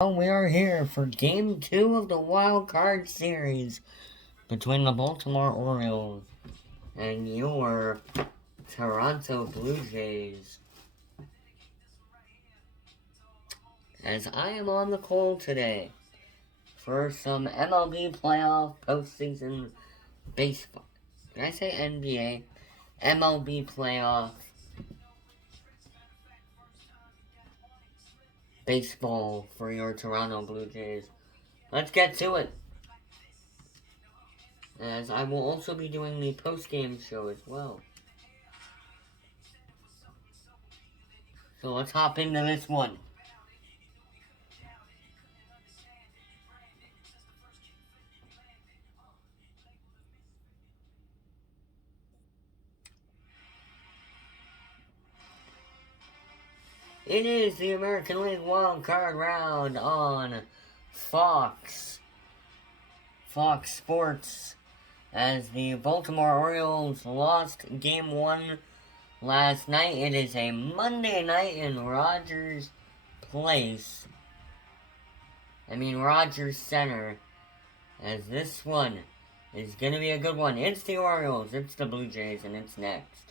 Well, we are here for Game 2 of the Wild Card series between the Baltimore Orioles and your Toronto Blue Jays. As I am on the call today for some MLB playoff postseason baseball. Did I say NBA? MLB playoff baseball for your Toronto Blue Jays. Let's get to it. As I will also be doing the post-game show as well. So let's hop into this one. It is the American League Wild Card round on Fox Sports, as the Baltimore Orioles lost Game 1 last night. It is a Monday night in Rogers Center, as this one is going to be a good one. It's the Orioles, it's the Blue Jays, and it's next.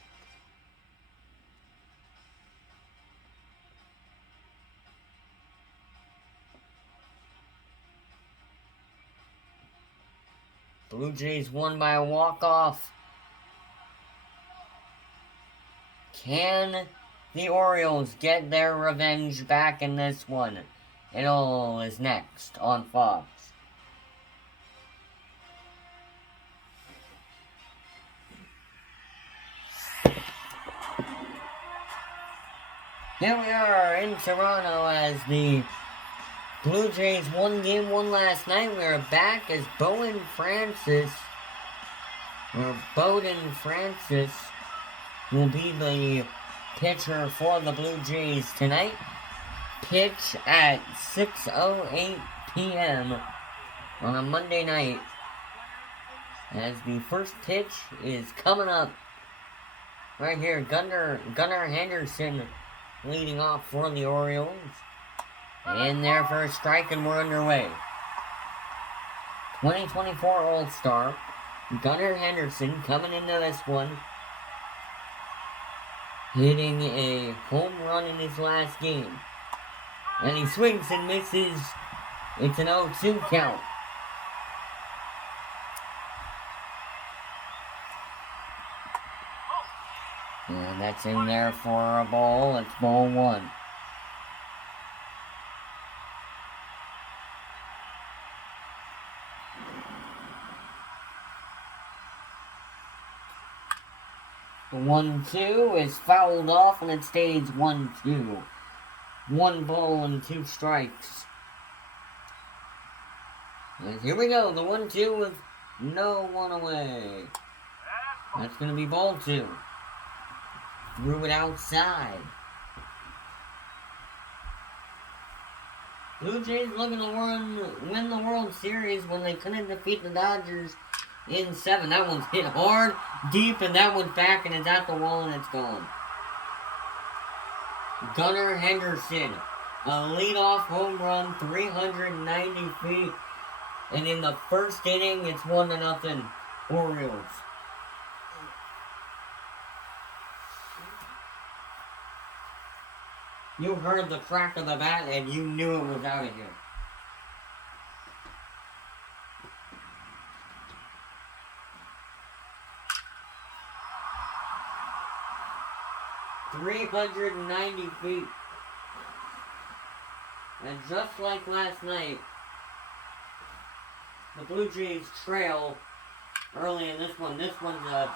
Blue Jays won by a walk-off. Can the Orioles get their revenge back in this one? It all is next on Fox. Here we are in Toronto as the Blue Jays won Game 1 last night. We are back as Bowden Francis will be the pitcher for the Blue Jays tonight. Pitch at 6:08 p.m. on a Monday night, as the first pitch is coming up right here. Gunnar Henderson leading off for the Orioles. In there for a strike, and we're underway. 2024 All-Star Gunnar Henderson coming into this one, hitting a home run in his last game. And he swings and misses. It's an 0-2 count. And that's in there for a ball. It's ball 1. The 1-2 is fouled off, and it stays 1-2. 1 ball and 2 strikes. And here we go, the 1-2 with no one away. That's going to be ball 2. Threw it outside. Blue Jays looking to win the World Series when they couldn't defeat the Dodgers in 7. That one's hit hard, deep, and that one's back, and it's at the wall, and it's gone. Gunnar Henderson, a leadoff home run, 390 feet, and in the first inning, it's 1-0 Orioles. You heard the crack of the bat, and you knew it was out of here. .390 feet. And just like last night, the Blue Jays trail early in this one. This one's a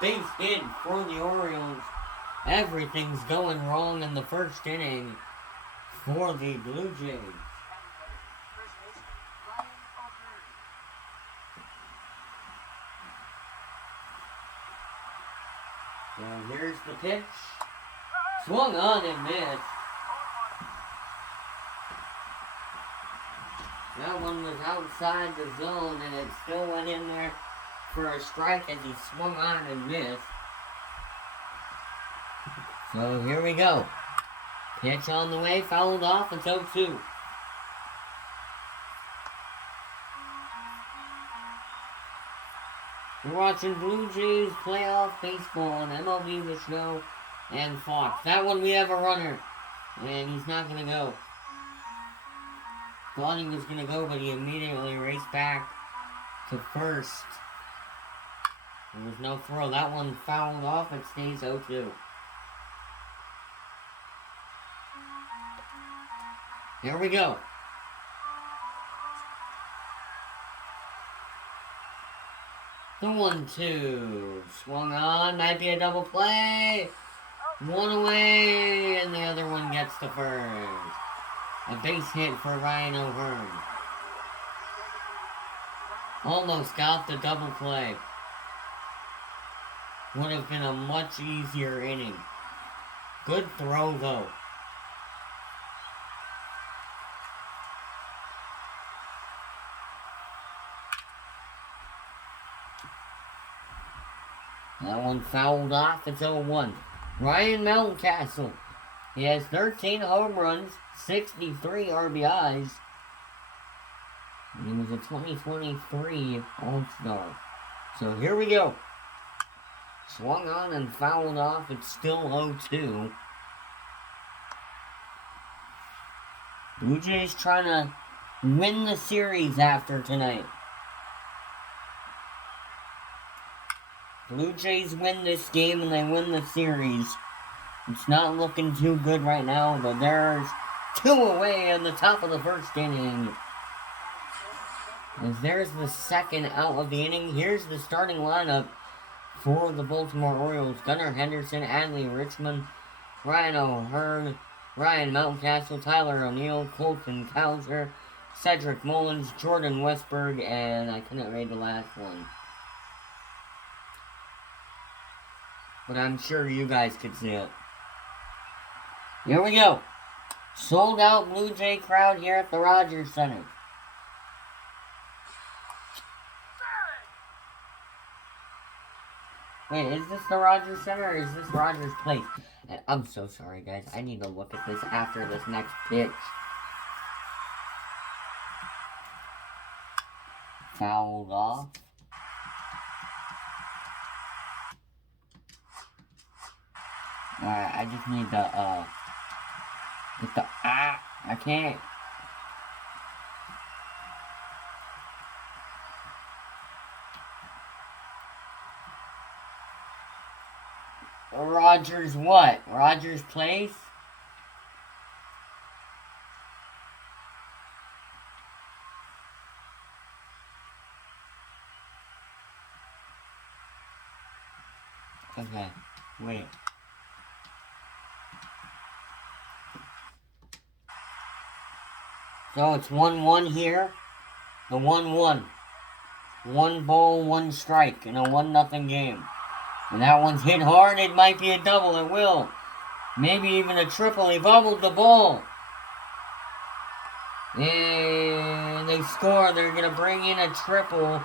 base hit for the Orioles. Everything's going wrong in the first inning for the Blue Jays. And here's the pitch. Swung on and missed. That one was outside the zone, and it still went in there for a strike as he swung on and missed. So here we go. Pitch on the way, fouled off, it's 0-2. We're watching Blue Jays playoff baseball on MLB The Show and Fox. That one we have a runner, and he's not going to go. Thought he was going to go, but he immediately raced back to first. There was no throw. That one fouled off. It stays 0-2. Here we go. The 1-2. Swung on. Might be a double play. One away. And the other one gets to first. A base hit for Ryan O'Hearn. Almost got the double play. Would have been a much easier inning. Good throw, though. That one fouled off. It's 0-1. Ryan Mountcastle. He has 13 home runs, 63 RBIs. And he was a 2023 All-Star. So here we go. Swung on and fouled off. It's still 0-2. Blue Jays trying to win the series after tonight. Blue Jays win this game and they win the series. It's not looking too good right now, but there's 2 away in the top of the first inning. As there's the second out of the inning, here's the starting lineup for the Baltimore Orioles. Gunnar Henderson, Adley Richmond, Ryan O'Hearn, Ryan Mountcastle, Tyler O'Neill, Colton Cowser, Cedric Mullins, Jordan Westberg, and I couldn't read the last one. But I'm sure you guys could see it. Here we go. Sold out Blue Jay crowd here at the Rogers Center. Wait, is this the Rogers Center or is this Rogers Place? I'm so sorry, guys. I need to look at this after this next pitch. Fouled off. Alright, I just need to, get the, I can't. Rogers what? Rogers Place? Okay, wait. So it's 1-1 here. The 1-1. 1 ball, 1 strike in a 1-0 game. And that one's hit hard. It might be a double. It will. Maybe even a triple. He bubbled the ball. And they score. They're going to bring in a triple.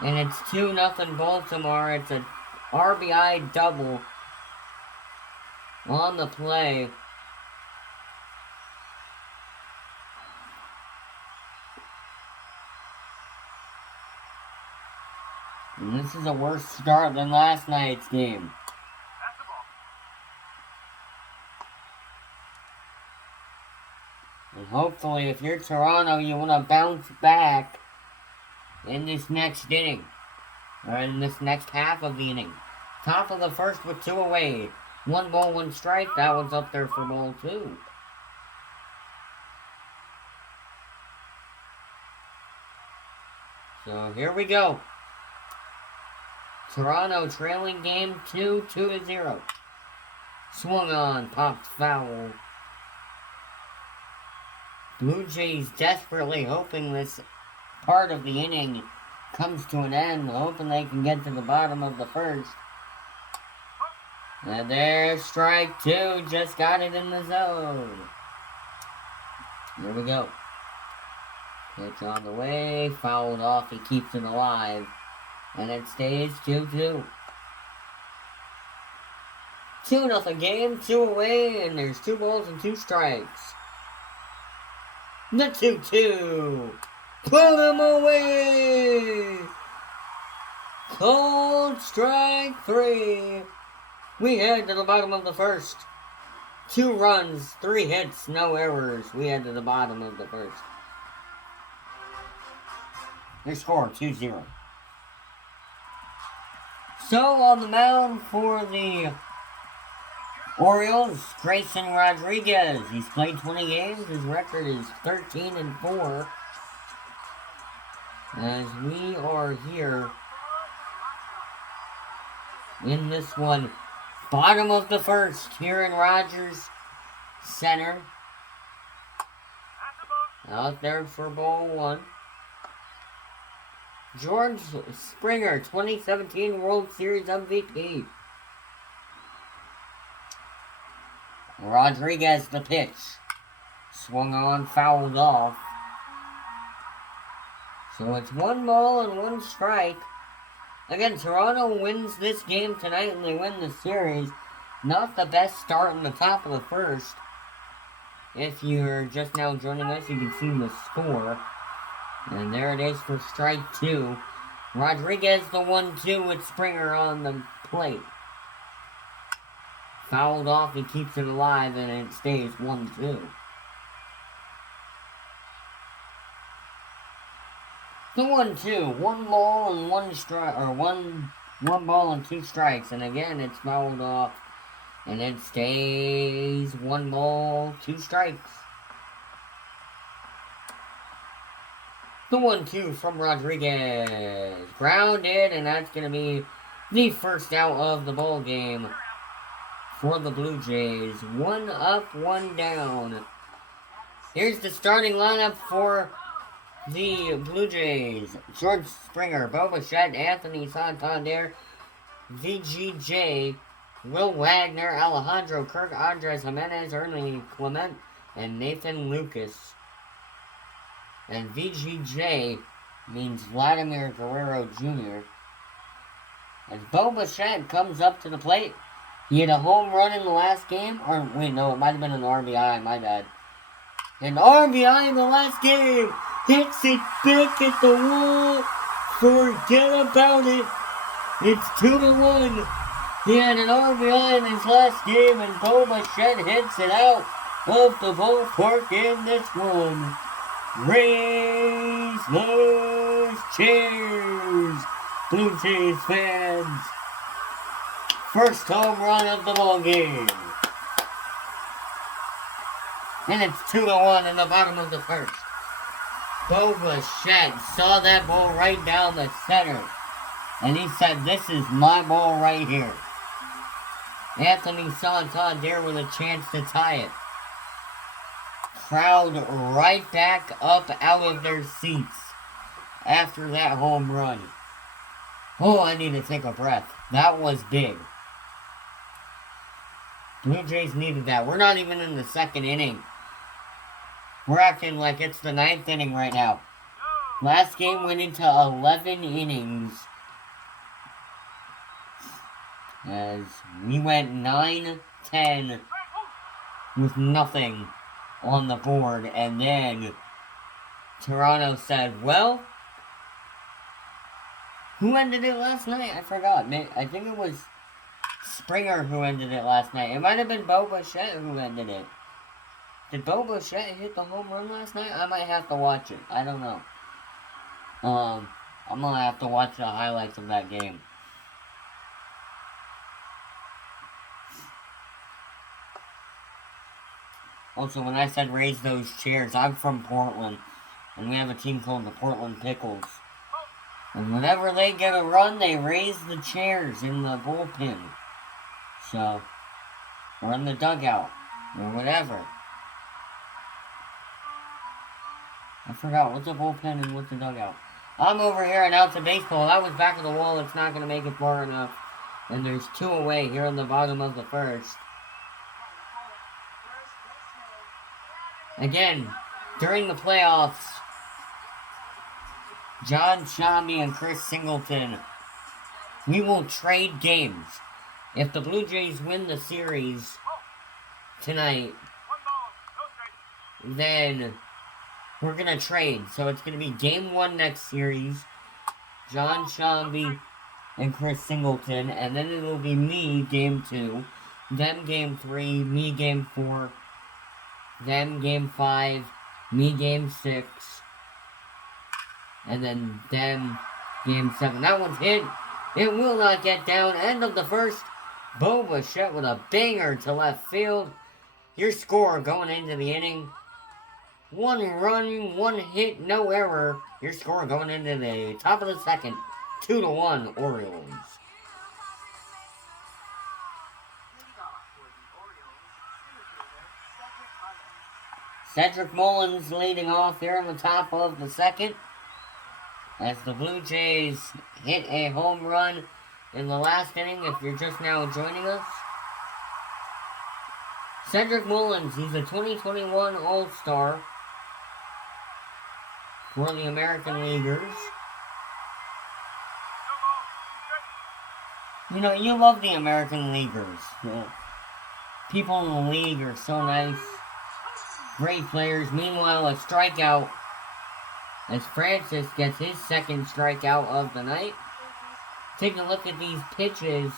And it's 2-0 Baltimore. It's a RBI double on the play. And this is a worse start than last night's game. And hopefully, if you're Toronto, you want to bounce back in this next inning. Or in this next half of the inning. Top of the first with 2 away. 1 ball, 1 strike. That one's up there for ball 2. So here we go. Toronto trailing game 2-0. Swung on, popped foul. Blue Jays desperately hoping this part of the inning comes to an end, hoping they can get to the bottom of the first. And there's strike 2, just got it in the zone. Here we go. Pitch on the way, fouled off, he keeps it alive. And it stays 2-2. 2-0 game, 2 away, and there's 2 balls and 2 strikes. The 2-2. Put him away! Cold strike 3. We head to the bottom of the first. 2 runs, 3 hits, no errors. We head to the bottom of the first. Their score 2-0. So on the mound for the Orioles, Grayson Rodriguez. He's played 20 games. His record is 13-4. As we are here in this one, bottom of the first, here in Rogers Center. Out there for ball 1. George Springer, 2017 World Series MVP. Rodriguez the pitch. Swung on, fouled off. So it's 1 ball and 1 strike. Again, Toronto wins this game tonight and they win the series. Not the best start in the top of the first. If you're just now joining us, you can see the score. And there it is for strike 2. Rodriguez the 1-2 with Springer on the plate. Fouled off, he keeps it alive, and it stays 1-2. The 1-2, 1 ball and 1 strike, or one ball and 2 strikes, and again it's fouled off, and it stays 1 ball, 2 strikes. The 1-2 from Rodriguez, grounded, and that's going to be the first out of the ball game for the Blue Jays. 1 up, 1 down. Here's the starting lineup for the Blue Jays. George Springer, Bo Bichette, Anthony Santander, VGJ, Will Wagner, Alejandro Kirk, Andres Jimenez, Ernie Clement, and Nathan Lucas. And VGJ means Vladimir Guerrero Jr. As Bo Bichette comes up to the plate, he had a home run in the last game. Or, wait, no, it might have been an RBI, my bad. An RBI in the last game. Hits it back at the wall. Forget about it. It's 2-1. He had an RBI in his last game, and Bo Bichette hits it out of the ballpark in this one. Raise those cheers, Blue Jays fans. First home run of the ball game. And it's 2-1 in the bottom of the first. Bo Bichette saw that ball right down the center. And he said, this is my ball right here. Anthony Santander with a chance to tie it. Crowd right back up out of their seats after that home run. Oh, I need to take a breath. That was big. Blue Jays needed that. We're not even in the 2nd inning. We're acting like it's the 9th inning right now. Last game went into 11 innings. As we went 9-10 with nothing on the board. And then Toronto said, well, who ended it last night? I forgot. I think it was Springer who ended it last night. It might have been Bo Bichette who ended it. Did Bo Bichette hit the home run last night? I might have to watch it. I don't know. I'm going to have to watch the highlights of that game. Also, when I said raise those chairs, I'm from Portland. And we have a team called the Portland Pickles. And whenever they get a run, they raise the chairs in the bullpen. So, or in the dugout, or whatever. I forgot, what's a bullpen and what's a dugout? I'm over here and out to baseball. That was back of the wall, it's not going to make it far enough. And there's 2 away here in the bottom of the first. Again, during the playoffs, John Shambi and Chris Singleton, we will trade games. If the Blue Jays win the series tonight, then we're going to trade. So it's going to be game 1 next series. John Shambi and Chris Singleton, and then it'll be me, game 2, them game 3, me game 4, them game 5, me game 6, and then them game 7. That one's hit. It will not get down. End of the first. Bo Bichette with a banger to left field. Your score going into the inning. 1 run, 1 hit, no error. Your score going into the top of the second. 2-1 Orioles. Cedric Mullins leading off here on the top of the second, as the Blue Jays hit a home run in the last inning, if you're just now joining us. Cedric Mullins, he's a 2021 All-Star for the American Leaguers. You know, you love the American Leaguers. People in the league are so nice. Great players. Meanwhile, a strikeout as Francis gets his second strikeout of the night. Take a look at these pitches.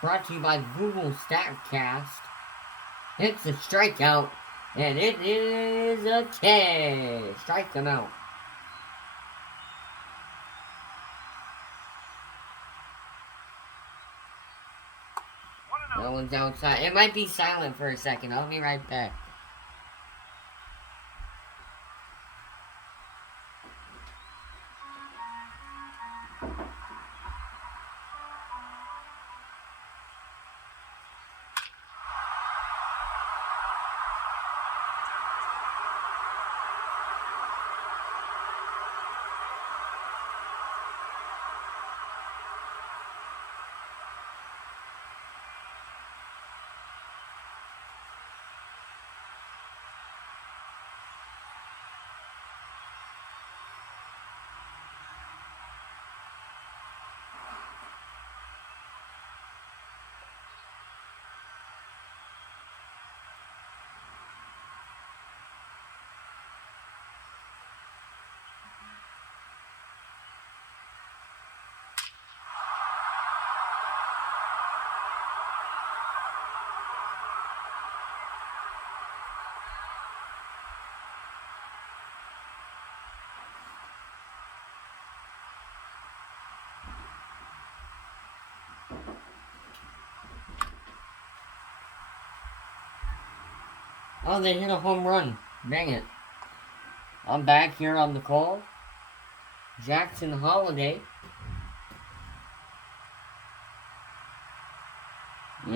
Brought to you by Google StatCast. It's a strikeout, and it is a K. Strike them out. That one's outside. It might be silent for a second. I'll be right back. Oh, they hit a home run. Dang it. I'm back here on the call. Jackson Holiday. And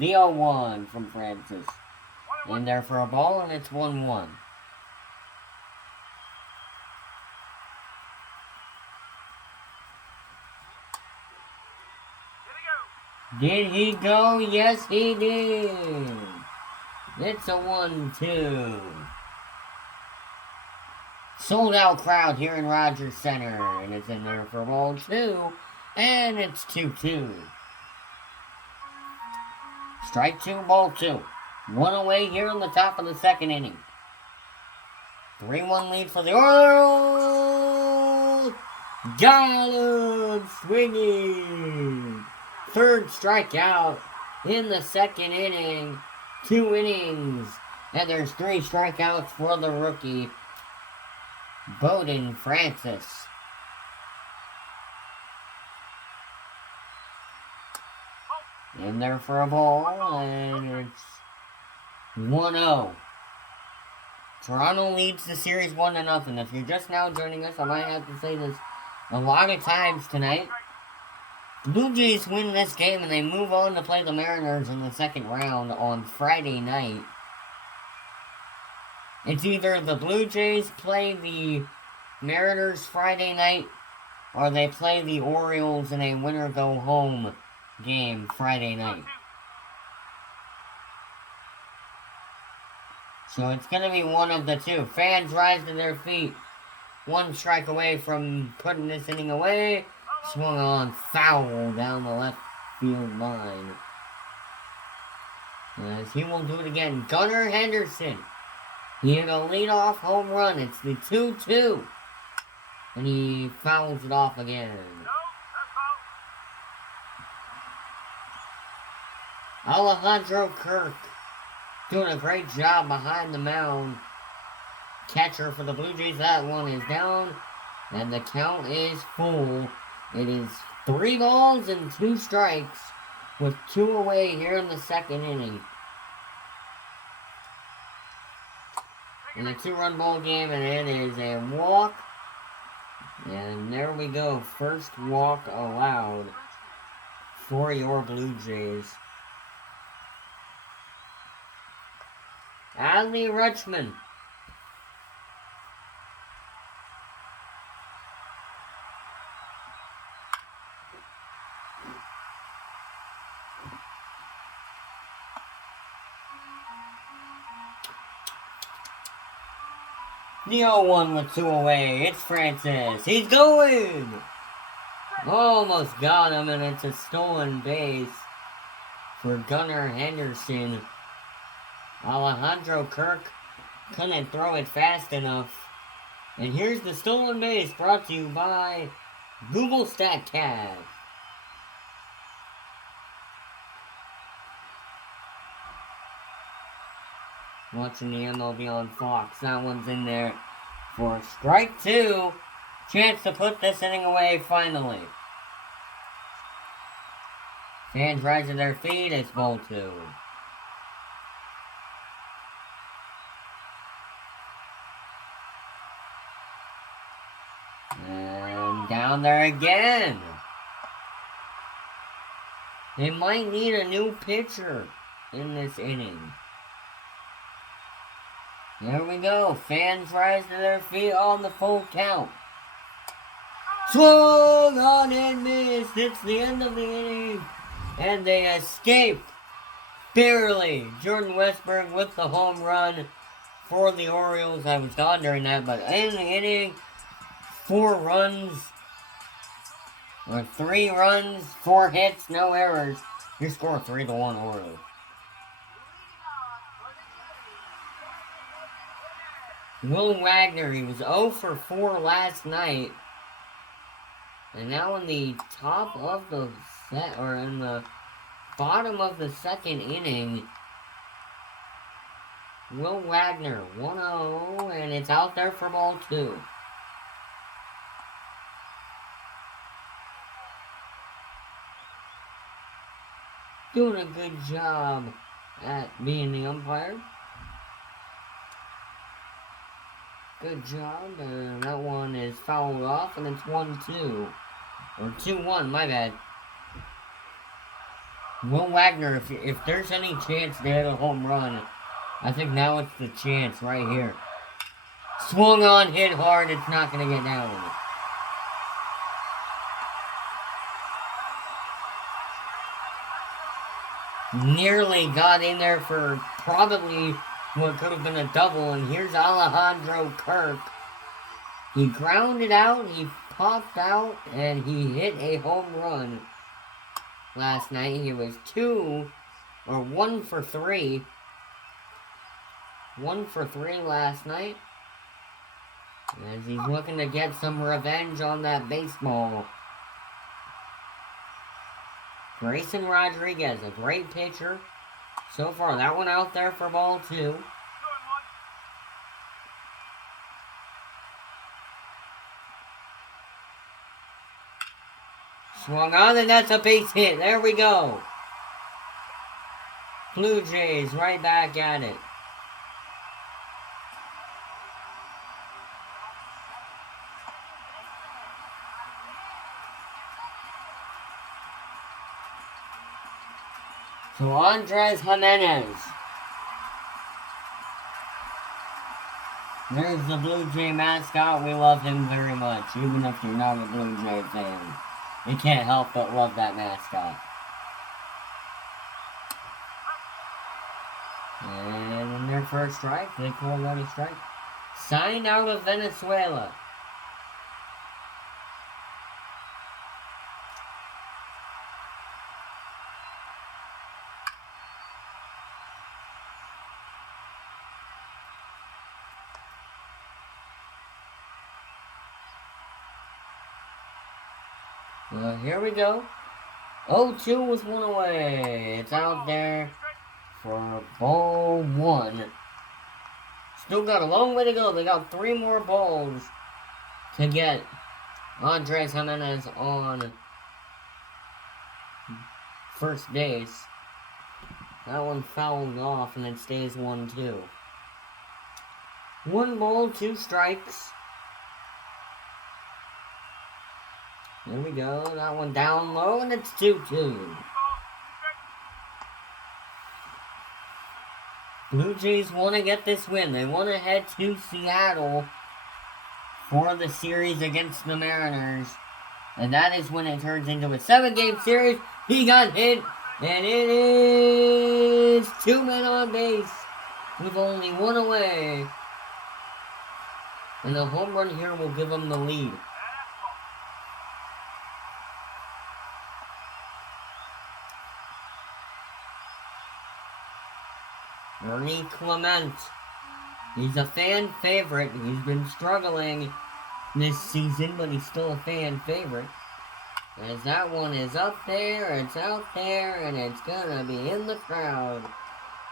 the 0-1 from Francis. In there for a ball, and it's 1-1. Did he go? Yes, he did. It's a 1-2. Sold out crowd here in Rogers Center. And it's in there for ball 2. And it's 2-2. Strike 2, ball 2. 1 away here in the top of the second inning. 3-1 lead for the Orioles. Got him swinging. Third strikeout in the second inning. 2 innings. And there's 3 strikeouts for the rookie, Bowden Francis. In there for a ball, and it's 1-0. Toronto leads the series 1-0. If you're just now joining us, I might have to say this a lot of times tonight. Blue Jays win this game and they move on to play the Mariners in the second round on Friday night. It's either the Blue Jays play the Mariners Friday night, or they play the Orioles in a winner-go-home game Friday night. So it's going to be one of the two. Fans rise to their feet. 1 strike away from putting this inning away. Swung on, foul down the left field line. As he will do it again. Gunnar Henderson. He hit a leadoff home run. It's the 2-2. And he fouls it off again. Alejandro Kirk doing a great job behind the mound. Catcher for the Blue Jays. That one is down. And the count is full. It is 3 balls and 2 strikes with 2 away here in the 2nd inning. In a 2-run ball game, and it is a walk. And there we go. First walk allowed for your Blue Jays. Adley Rutschman. The 0-1 with 2 away. It's Francis. He's going! Almost got him, and it's a stolen base for Gunnar Henderson. Alejandro Kirk couldn't throw it fast enough. And here's the stolen base brought to you by Google StatCast. Watching the MLB on Fox. That one's in there for strike 2. Chance to put this inning away finally. Fans rise to their feet. It's ball 2. And down there again. They might need a new pitcher in this inning. There we go. Fans rise to their feet on the full count. Swung on and missed. It's the end of the inning. And they escape. Barely. Jordan Westburg with the home run for the Orioles. I was gone during that, but in the inning, 4 runs. Or 3 runs, 4 hits, no errors. Your score 3-1 Orioles. Will Wagner, he was 0 for 4 last night. And now in the top of the in the bottom of the 2nd inning, Will Wagner, 1-0, and it's out there for ball 2. Doing a good job at being the umpire. Good job, and that one is fouled off, and it's 1-2. Or 2-1, my bad. Will Wagner, if there's any chance to hit a home run, I think now it's the chance right here. Swung on, hit hard, it's not going to get down. Nearly got in there for probably what could have been a double, and here's Alejandro Kirk. He grounded out, he popped out, and he hit a home run last night. He was 1 for 3. 1 for 3 last night. As he's looking to get some revenge on that baseball. Grayson Rodriguez, a great pitcher so far. That one out there for ball 2. Swung on, and that's a base hit. There we go. Blue Jays right back at it. So Andres Jimenez. There's the Blue Jay mascot. We love him very much, even if you're not a Blue Jay fan. You can't help but love that mascot. And in their first strike, they call that a strike. Signed out of Venezuela. Here we go. 0-2 with one away. It's out there for ball one. Still got a long way to go. They got 3 more balls to get Andres Jimenez on first base. That one fouled off and it stays 1-2. 1 ball, 2 strikes. There we go. That one down low and it's 2-2. Blue Jays want to get this win. They want to head to Seattle for the series against the Mariners. And that is when it turns into a 7-game series. He got hit. And it is 2 men on base with only 1 away. And the home run here will give them the lead. Ernie Clement. He's a fan favorite. He's been struggling this season, but he's still a fan favorite. As that one is up there, it's out there, and it's gonna be in the crowd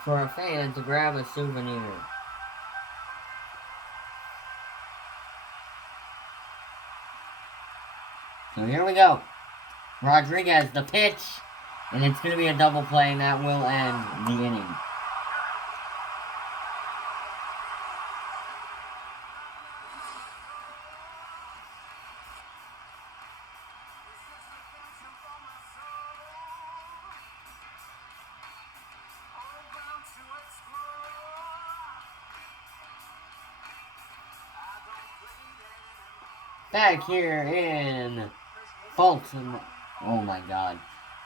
for a fan to grab a souvenir. So here we go. Rodriguez, the pitch, and it's gonna be a double play, and that will end the inning. Back here in Baltimore, oh my god.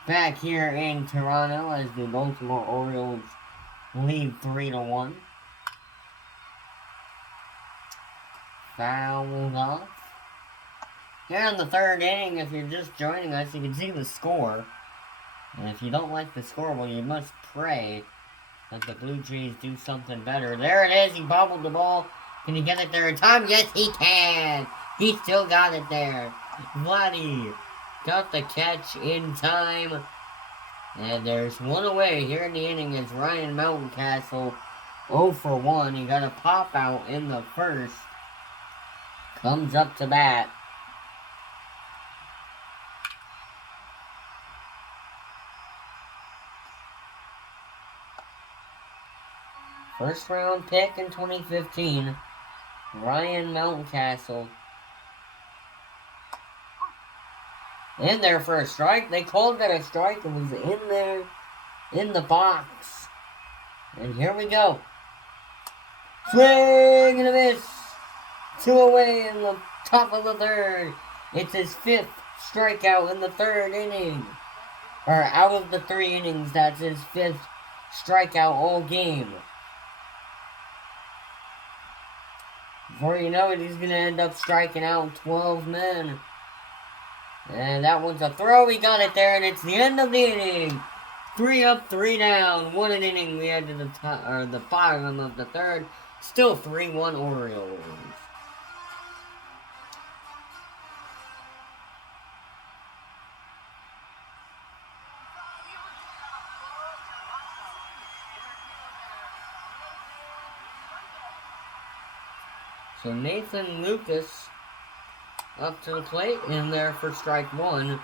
Back here in Toronto as the Baltimore Orioles lead 3-1. Fouled off. Here in the 3rd inning, if you're just joining us, you can see the score. And if you don't like the score, well, you must pray that the Blue Jays do something better. There it is, he bobbled the ball. Can he get it there in time? Yes, he can! He still got it there. Vladdy got the catch in time. And there's 1 away here in the inning as Ryan Mountcastle 0 for 1. He got a pop out in the 1st. Comes up to bat. First round pick in 2015. Ryan Mountcastle. In there for a strike. They called that a strike. It was in there, in the box. And here we go. Swing and a miss. 2 away in the top of the 3rd. It's his 5th strikeout in the 3rd inning. Or out of the 3 innings, that's his 5th strikeout all game. Before you know it, he's going to end up striking out 12 men. And that one's a throw. He got it there, and it's the end of the inning. 3 up, 3 down. 1 an inning. We had to the bottom of the 3rd. Still 3-1 Orioles. So Nathan Lucas up to the plate, in there for strike 1.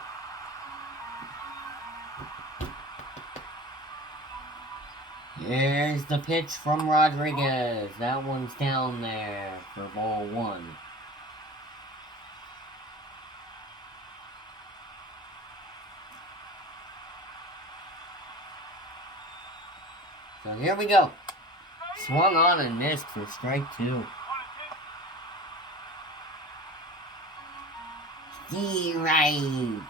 Here's the pitch from Rodriguez. That one's down there for ball 1. So here we go. Swung on and missed for strike 2. Right.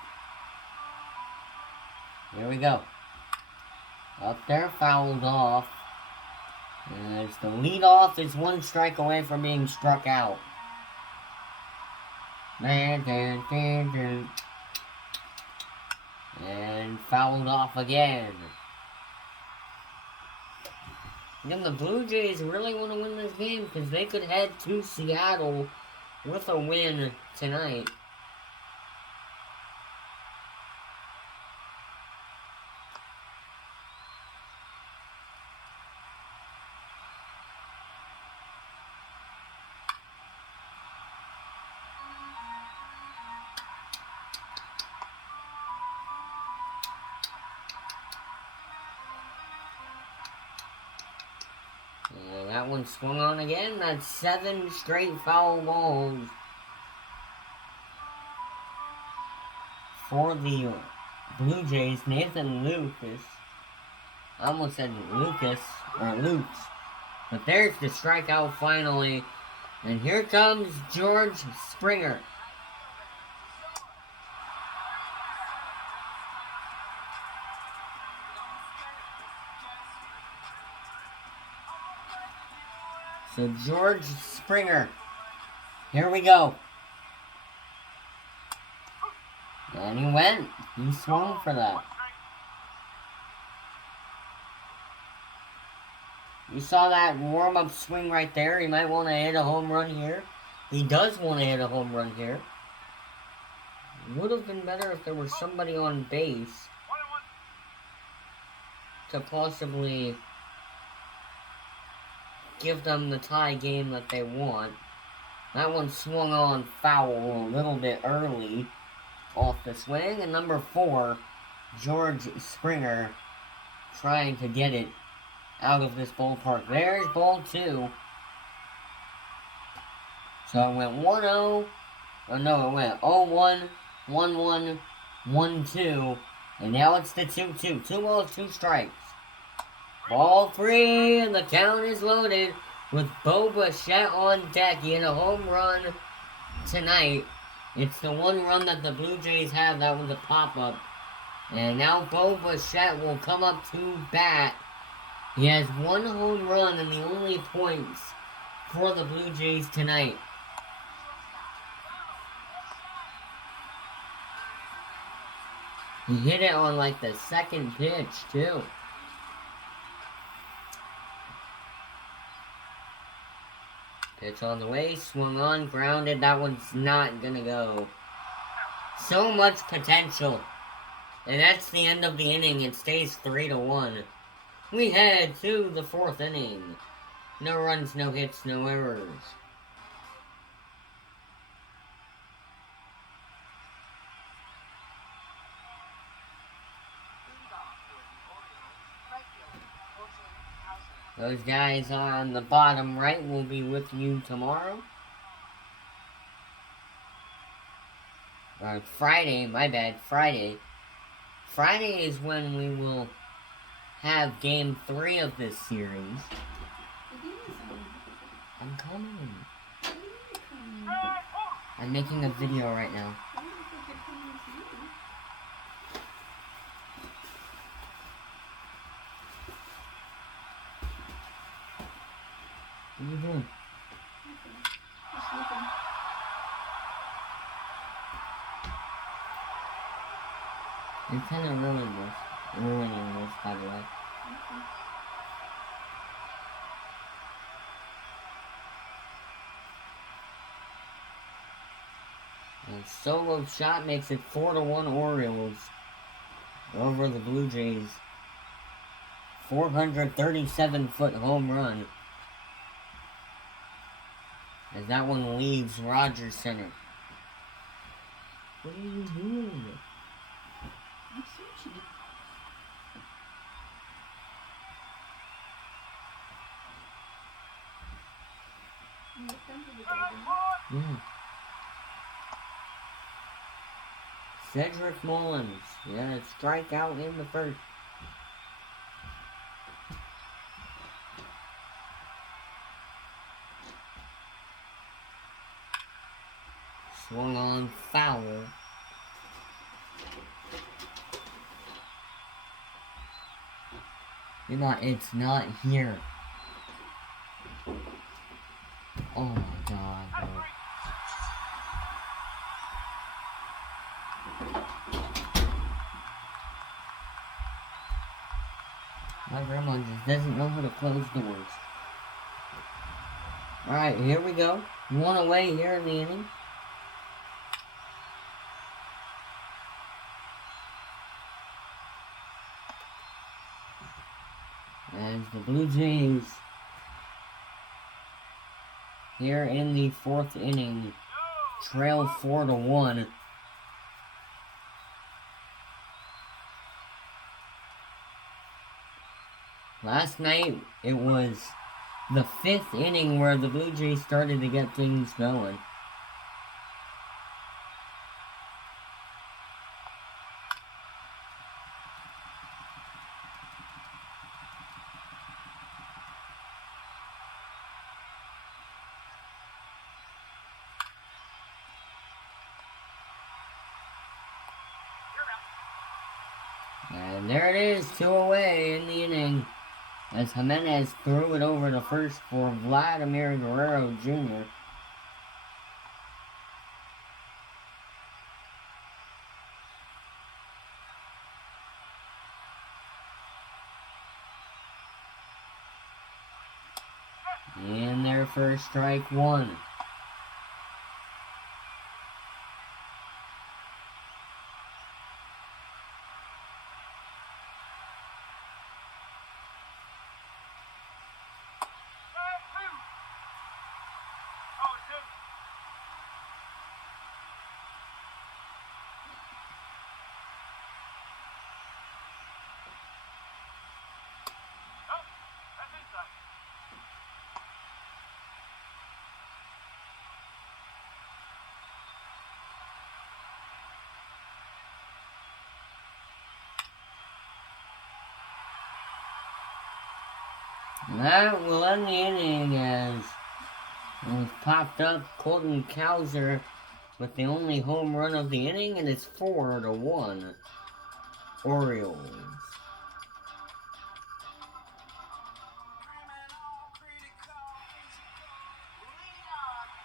Here we go. Up there, fouled off. As the leadoff is 1 strike away from being struck out. And fouled off again. And the Blue Jays really want to win this game because they could head to Seattle with a win tonight. that one swung on again. That's 7 straight foul balls for the Blue Jays. Nathan Lucas. I almost said Lucas, or Lukes. But there's the strikeout finally. And here comes George Springer. So George Springer. Here we go. And he went. He swung for that. You saw that warm-up swing right there. He might want to hit a home run here. He does want to hit a home run here. Would have been better if there was somebody on base to possibly give them the tie game that they want. That one swung on foul a little bit early off the swing. And number 4, George Springer, trying to get it out of this ballpark. There's ball 2. So it went 1-0. Oh no, it went 0-1, 1-1, 1-2. And now it's the 2-2. 2 balls, 2 strikes. Ball 3, and the count is loaded with Bo Bichette on deck. He hit a home run tonight. It's the one run that the Blue Jays have. That was a pop-up. And now Bo Bichette will come up to bat. He has 1 home run and the only points for the Blue Jays tonight. He hit it on like the second pitch too. Pitch on the way, swung on, grounded. That one's not gonna go. So much potential. And that's the end of the inning. It stays 3-1. We head to the 4th inning. No runs, no hits, no errors. Those guys on the bottom right will be with you tomorrow. Or Friday, my bad, Friday. Friday is when we will have game 3 of this series. I'm coming. I'm making a video right now. What are you doing? You're kind of ruining this, by the way. And solo shot makes it 4-1 Orioles over the Blue Jays. 437-foot home run. As that one leaves Rogers Center. What are you doing? I'm searching. Yeah. Cedric Mullins. Yeah, strikeout in the first. Swung on foul. It's not here. Oh my god, bro. My grandma just doesn't know how to close doors. Alright, here we go. 1 away here in the inning. As the Blue Jays here in the 4th inning trail 4-1. Last night it was the 5th inning where the Blue Jays started to get things going. And there it is, 2 away in the inning, as Jimenez threw it over to first for Vladimir Guerrero Jr. In there for strike 1. That will end the inning as it popped up Colton Cowser with the only home run of the inning, and it's 4-1 Orioles.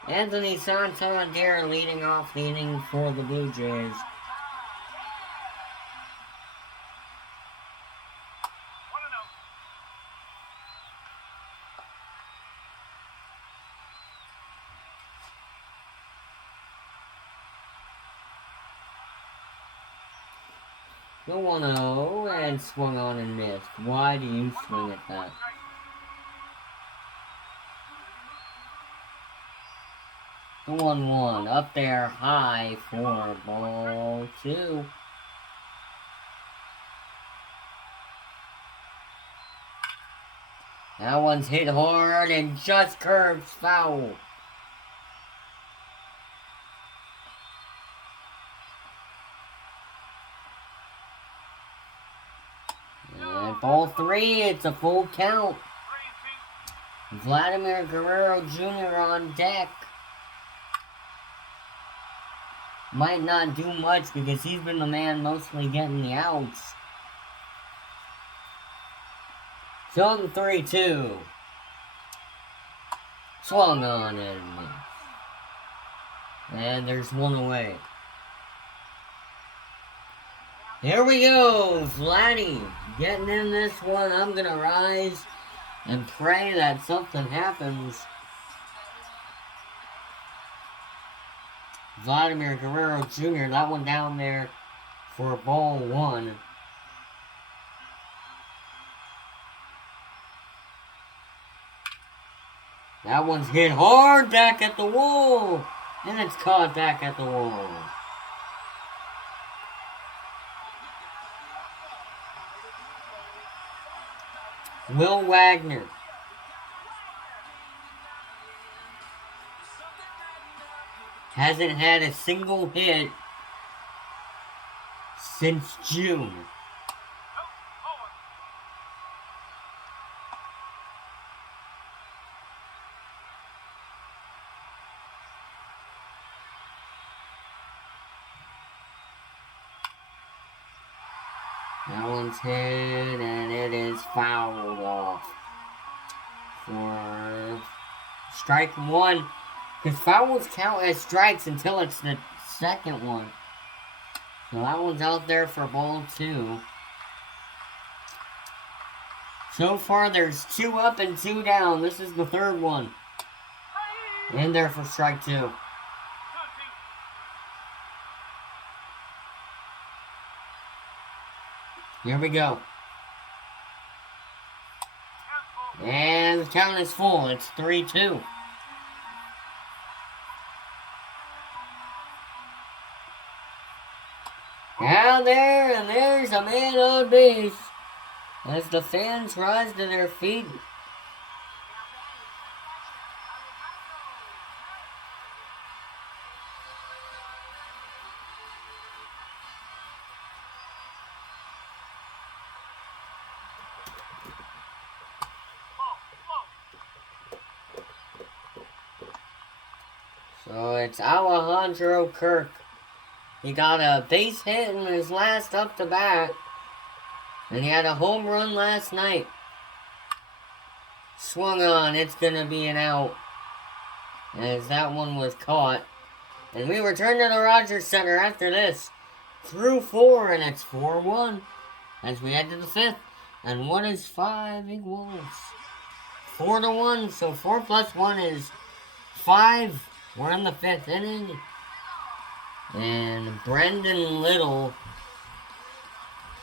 Anthony Santander leading off the inning for the Blue Jays. The 1-0 and swung on and missed. Why do you swing at that? The 1-1 up there high for ball 2. That one's hit hard and just curves foul. Ball 3, it's a full count. Vladimir Guerrero Jr. on deck. Might not do much because he's been the man mostly getting the outs. So the 3-2. Swung on and missed. And there's 1 away. Here we go, Vladdy, getting in this one. I'm going to rise and pray that something happens. Vladimir Guerrero Jr., that one down there for ball 1. That one's hit hard back at the wall, and it's caught back at the wall. Will Wagner hasn't had a single hit since June. That one's hit, and it is fouled off for strike 1. Because fouls count as strikes until it's the second one. So that one's out there for ball 2. So far, there's 2 up and 2 down. This is the third one. In there for strike 2. Here we go. And the count is full. It's 3-2. Down there, and there's a man on base. As the fans rise to their feet. So it's Alejandro Kirk. He got a base hit in his last up to bat. And he had a home run last night. Swung on, it's gonna be an out. As that one was caught. And we return to the Rogers Center after this. Through 4, and it's 4-1. As we head to the 5th. And what is 5 equals? 4-1, so 4 plus 1 is 5. We're in the 5th inning. And Brendan Little,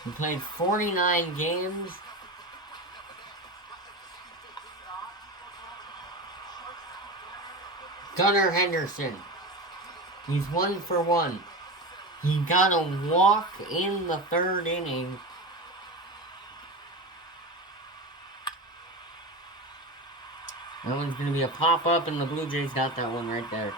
who played 49 games. Gunnar Henderson, he's 1 for 1. He got a walk in the 3rd inning. That one's going to be a pop-up, and the Blue Jays got that one right there.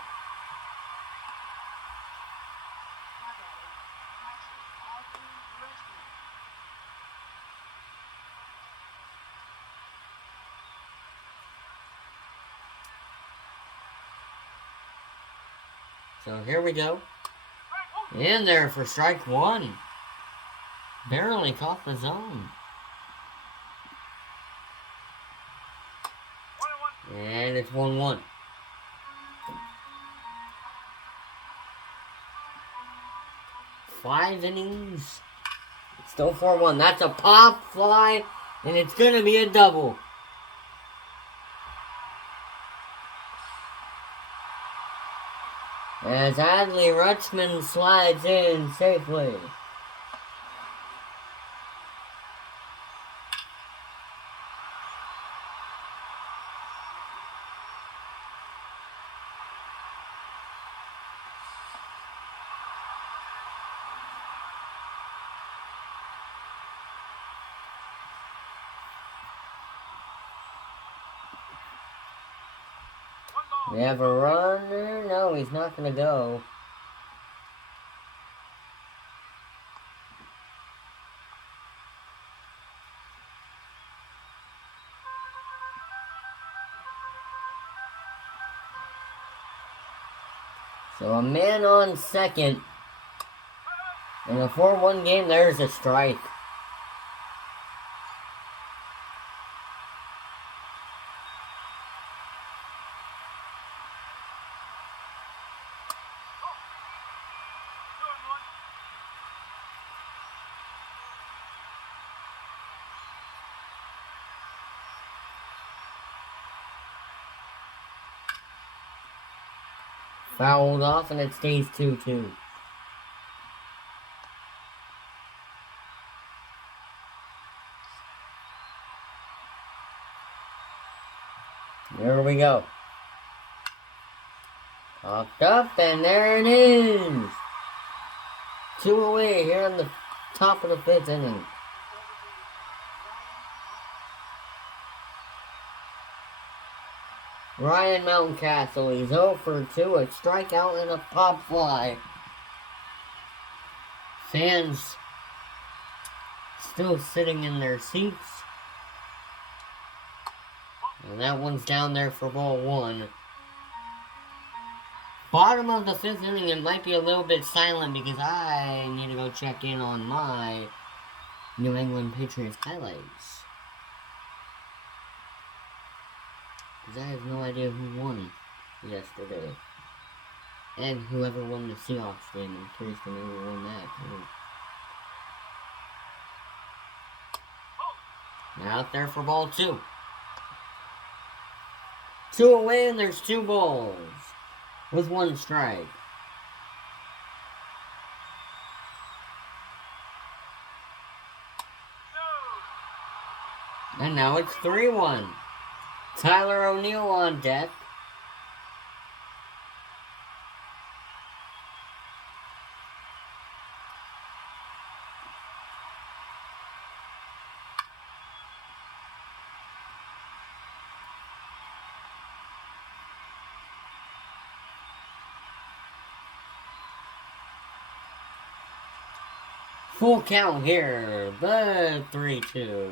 So here we go. In there for strike 1. Barely caught the zone. And it's 1-1. Five innings. Still 4-1. That's a pop fly. And it's going to be a double. As Adley Rutschman slides in safely. We have a runner. No, he's not going to go. So a man on second. In a 4-1 game, there's a strike. Fouled off, and it stays 2-2. There we go. Popped up, and there it is. 2 away here on the top of the 5th inning. Ryan Mountcastle, he's 0 for 2, a strikeout and a pop fly. Fans still sitting in their seats. And that one's down there for ball 1. Bottom of the 5th inning, it might be a little bit silent because I need to go check in on my New England Patriots highlights. Because I have no idea who won yesterday. And whoever won the Seahawks game. I'm curious to know who won that. Now out there for ball 2. 2 away, and there's 2 balls. With 1 strike. And now it's 3-1. Tyler O'Neill on deck. Full count here, but 3-2.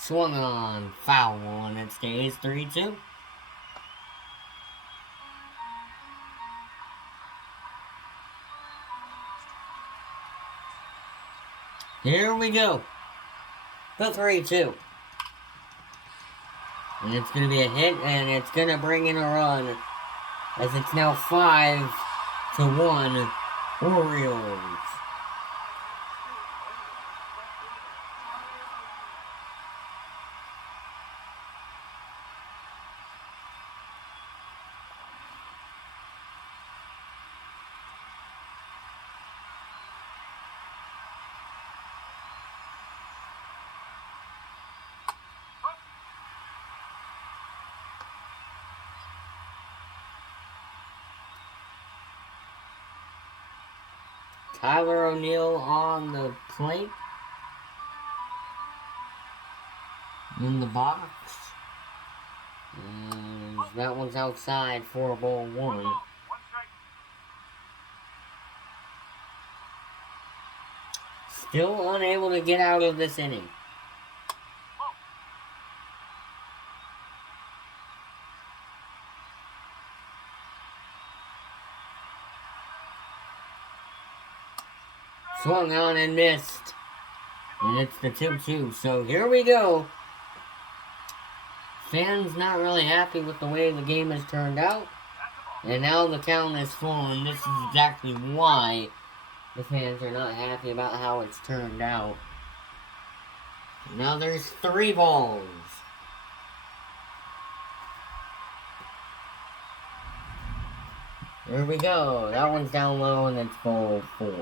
Swung on, foul one, it stays 3-2. Here we go. The 3-2. And it's going to be a hit, and it's going to bring in a run. As it's now 5-1, Orioles. Tyler O'Neill on the plate. In the box. And that one's outside for ball 1. Still unable to get out of this inning. Swung on and missed. And it's the 2-2. So here we go. Fans not really happy with the way the game has turned out. And now the count is full, and this is exactly why the fans are not happy about how it's turned out. Now there's 3 balls. There we go. That one's down low, and it's ball 4.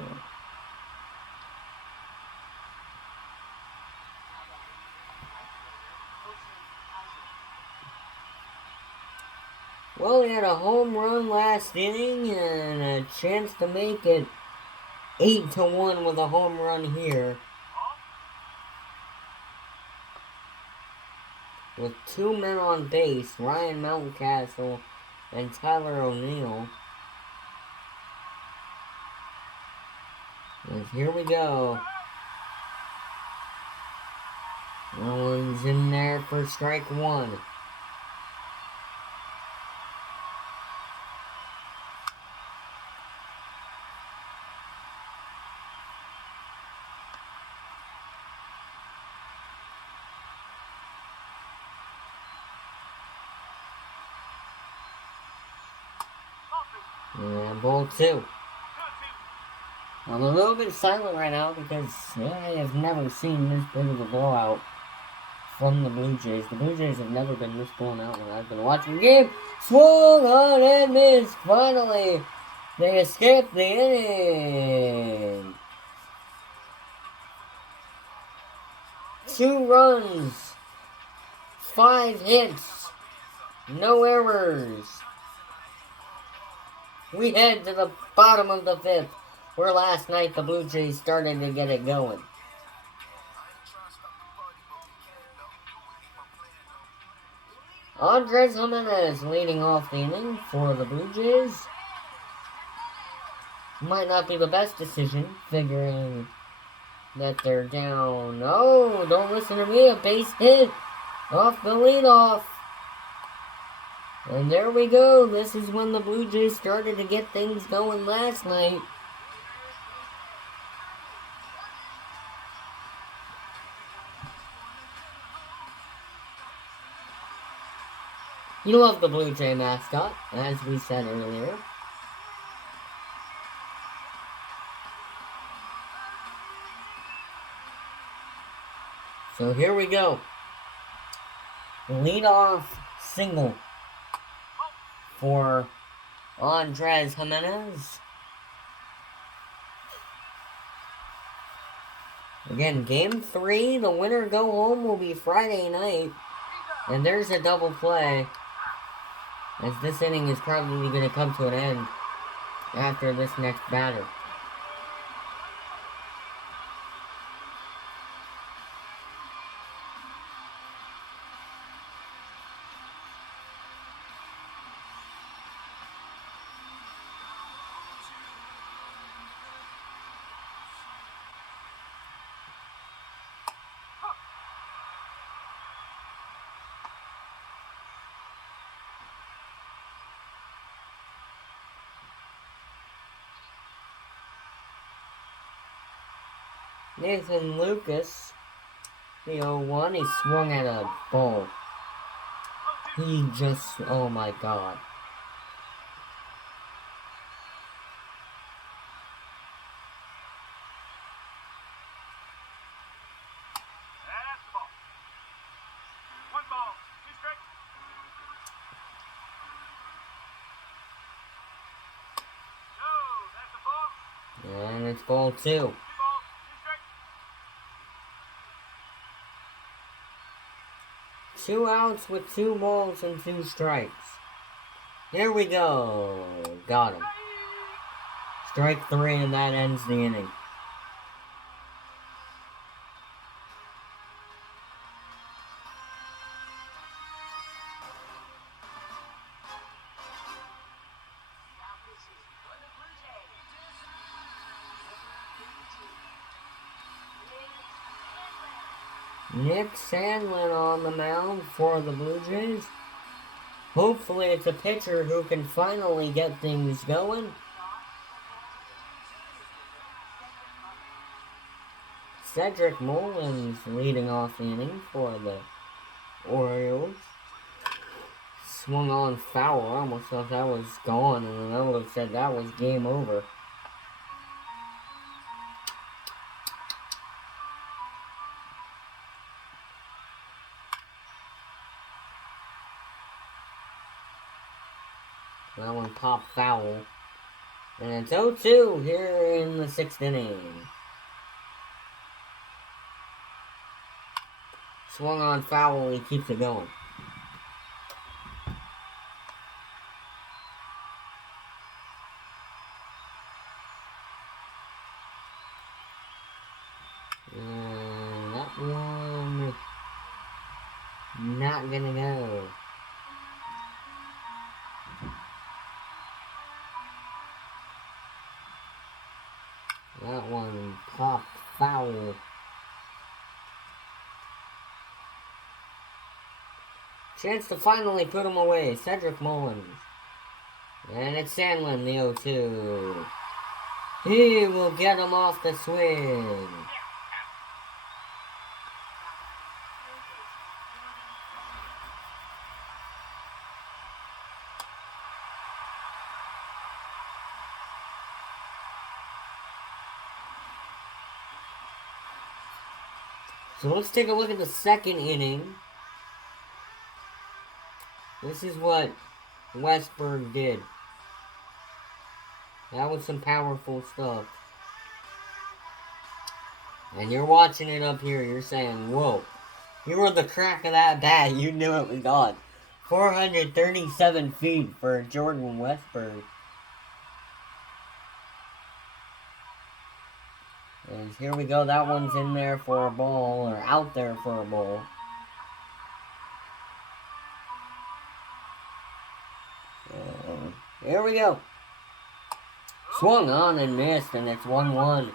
Well, he had a home run last inning and a chance to make it 8-1 with a home run here. With 2 men on base, Ryan Mountcastle and Tyler O'Neill. And here we go. That one's in there for strike 1. And ball 2. I'm a little bit silent right now because I have never seen this big of a blowout from the Blue Jays. The Blue Jays have never been this blown out when I've been watching the game. Swung on and missed. Finally, they escaped the inning. 2 runs, 5 hits, no errors. We head to the bottom of the 5th, where last night the Blue Jays started to get it going. Andres Jimenez leading off the inning for the Blue Jays. Might not be the best decision, figuring that they're down. Oh, don't listen to me, a base hit off the leadoff. And there we go. This is when the Blue Jays started to get things going last night. You love the Blue Jay mascot, as we said earlier. So here we go. Leadoff single for Andres Jimenez. Again, game 3, the winner go home will be Friday night. And there's a double play, as this inning is probably going to come to an end after this next batter. Nathan Lucas, the 0-1, he swung at a ball. He just, oh my god. And it's ball 2. Two outs with 2 balls and 2 strikes. Here we go. Got him. Strike 3 and that ends the inning. Nick Sandlin on the mound for the Blue Jays. Hopefully it's a pitcher who can finally get things going. Cedric Mullins leading off the inning for the Orioles. Swung on foul. I almost thought that was gone, and I would have said that was game over. That one popped foul. And it's 0-2 here in the 6th inning. Swung on foul, he keeps it going. And that one not gonna go. That one popped foul. Chance to finally put him away. Cedric Mullins. And it's Sandlin, the 0-2. He will get him off the swing. So let's take a look at the 2nd inning. This is what Westberg did. That was some powerful stuff. And you're watching it up here, you're saying, whoa. You were the crack of that bat, you knew it was on. 437 feet for Jordan Westberg. And here we go, that one's in there for a ball, or out there for a ball. Here we go. Swung on and missed, and it's 1-1.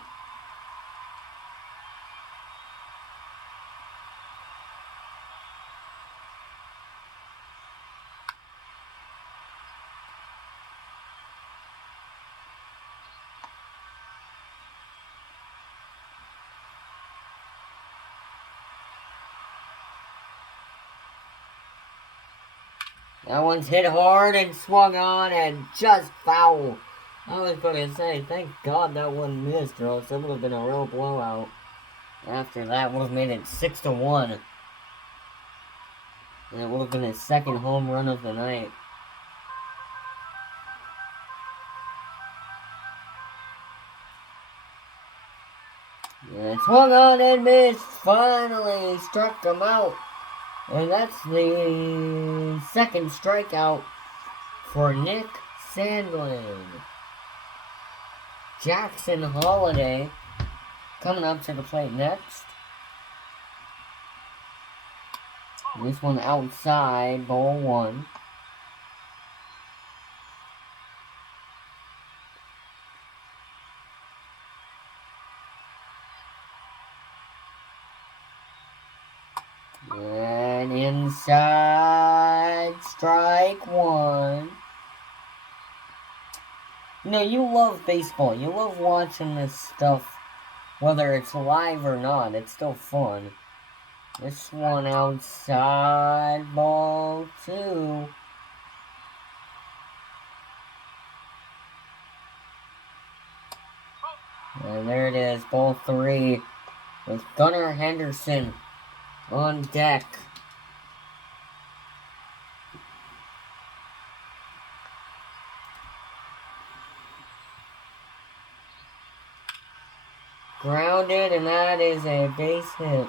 That one's hit hard and swung on and just foul. I was going to say, thank God that one missed, or else it would have been a real blowout. After that, would have made it 6-1. And it would have been his 2nd home run of the night. And swung on and missed. Finally struck him out. And that's the 2nd strikeout for Nick Sandlin. Jackson Holiday coming up to the plate next. This one outside, ball 1. And inside, strike 1. You know, you love baseball. You love watching this stuff Whether it's live or not, it's still fun. This one outside, ball 2. And there it is, ball 3, with Gunnar Henderson on deck. Grounded, and that is a base hit.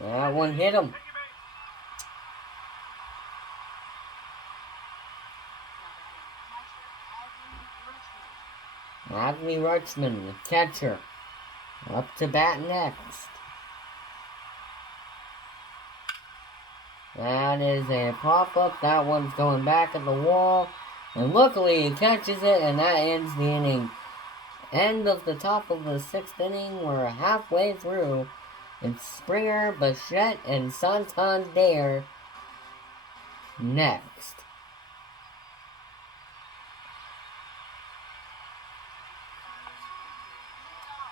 That one hit him. Adley Rutschman, the catcher, up to bat next. That is a pop-up. That one's going back at the wall. And luckily he catches it, and that ends the inning. End of the top of the 6th inning. We're halfway through. It's Springer, Bichette, and Santander next.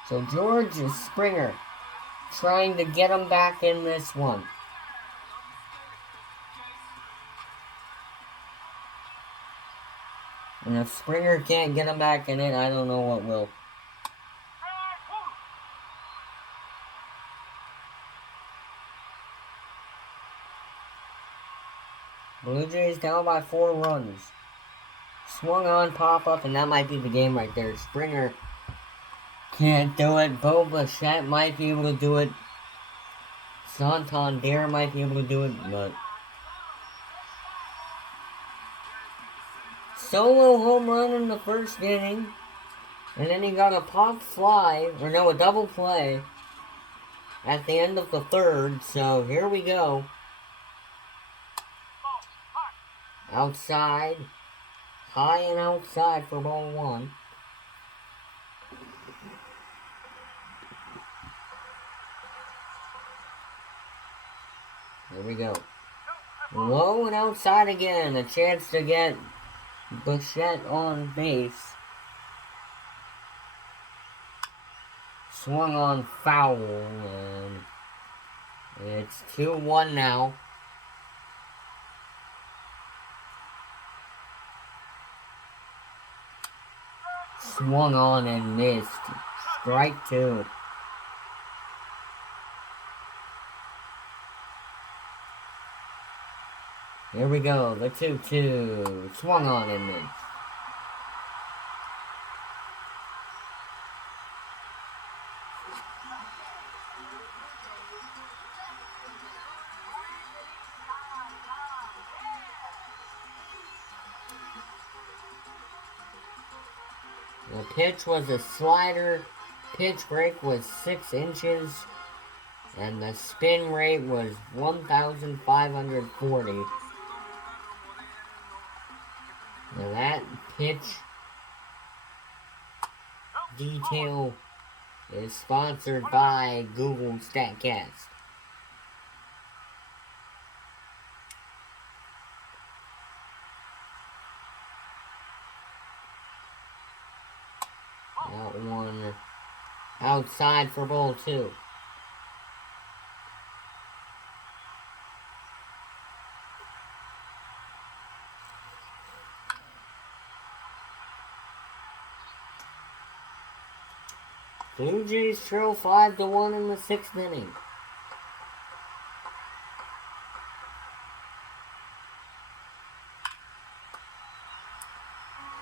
So George Springer trying to get him back in this one. And if Springer can't get him back in it, I don't know what will. Blue Jays down by 4 runs. Swung on, pop-up, and that might be the game right there. Springer can't do it. Bo Bichette might be able to do it. Santander might be able to do it, but... Solo home run in the 1st inning. And then he got a pop fly, or no, a double play at the end of the 3rd, so here we go. Outside. High and outside for ball 1. Here we go. Low and outside again. A chance to get Bichette on base. Swung on foul. And it's 2-1 now. Swung on and missed. Strike 2. Here we go, the 2-2. Swung on and missed. The pitch was a slider. Pitch break was 6 inches. And the spin rate was 1,540. Now that pitch detail is sponsored by Google StatCast. That one outside for ball 2. Blue Jays trail 5-1 in the 6th inning.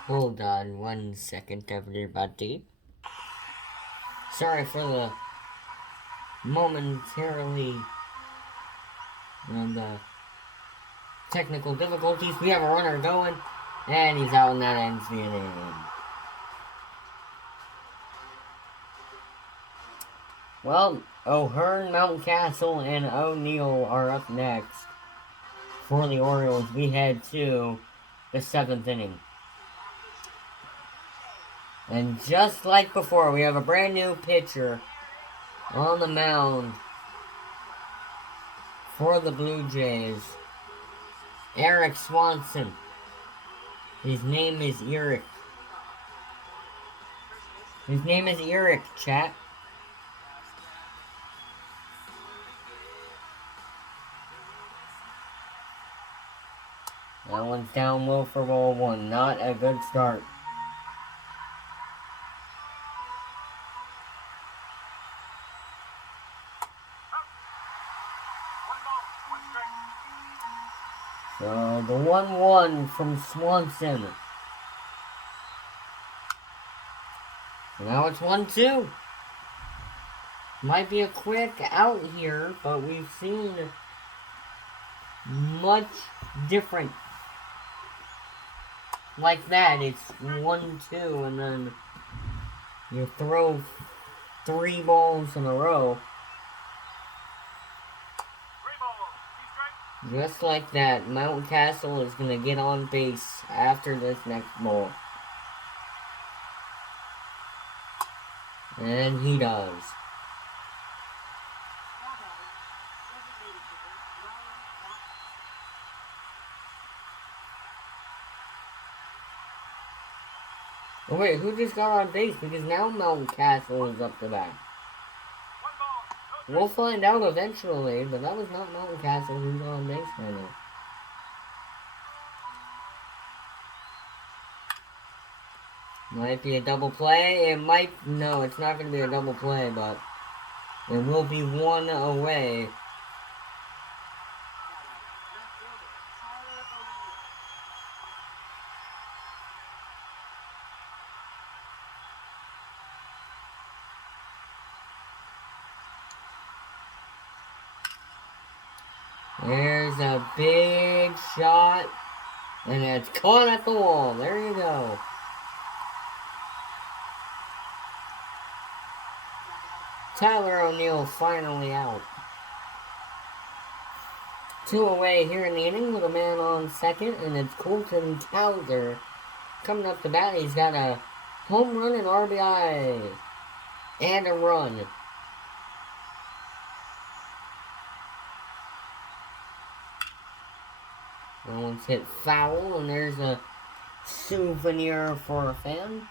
Hold on 1 second, everybody. Sorry for the momentarily the technical difficulties. We have a runner going, and he's out, and that ends the inning. Well, O'Hearn, Mountcastle, and O'Neill are up next for the Orioles. We head to the 7th inning. And just like before, we have a brand new pitcher on the mound for the Blue Jays. Eric Swanson. His name is Eric. His name is Eric, chat. That one's down low for ball one. Not a good start. So the 1-1 from Swanson. So now it's 1-2. Might be a quick out here, but we've seen much different. Like that, it's 1-2, and then you throw 3 balls in a row. Just like that, Mountcastle is going to get on base after this next ball. And he does. Oh wait, who just got on base? Because now Mountcastle is up to bat. We'll find out eventually, but that was not Mountcastle who's on base right now. Might be a double play. It might... No, it's not going to be a double play, but it will be one away. There's a big shot, and it's caught at the wall. There you go. Tyler O'Neill finally out. 2 away here in the inning with a man on second, and it's Colton Cowser coming up to bat. He's got a home run and RBI and a run. That one's hit foul, and there's a souvenir for a fan.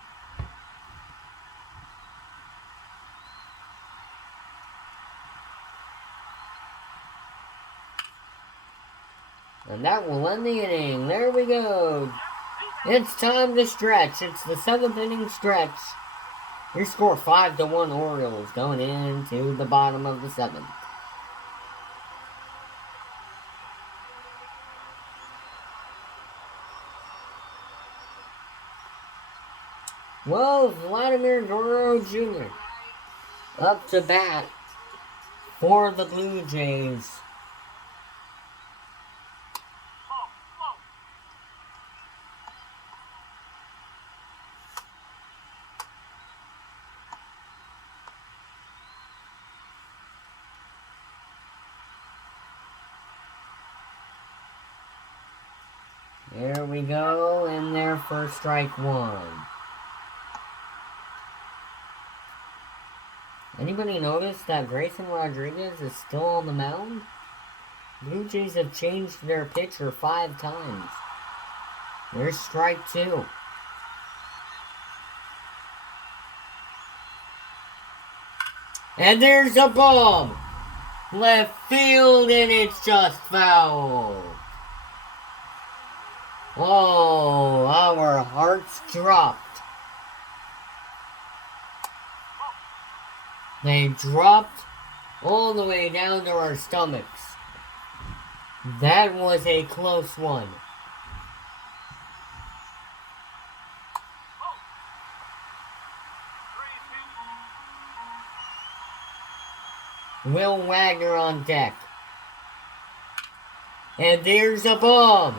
And that will end the inning. There we go. It's time to stretch. It's the 7th inning stretch. Your score 5-1 Orioles going into the bottom of the 7th. Well, Vladimir Guerrero Jr. up to bat for the Blue Jays. There we go, in there for strike 1. Anybody notice that Grayson Rodriguez is still on the mound? Blue Jays have changed their pitcher 5 times. There's strike 2. And there's a bomb! Left field, and it's just foul. Oh, our hearts dropped. They dropped all the way down to our stomachs. That was a close one. Will Wagner on deck. And there's a bomb.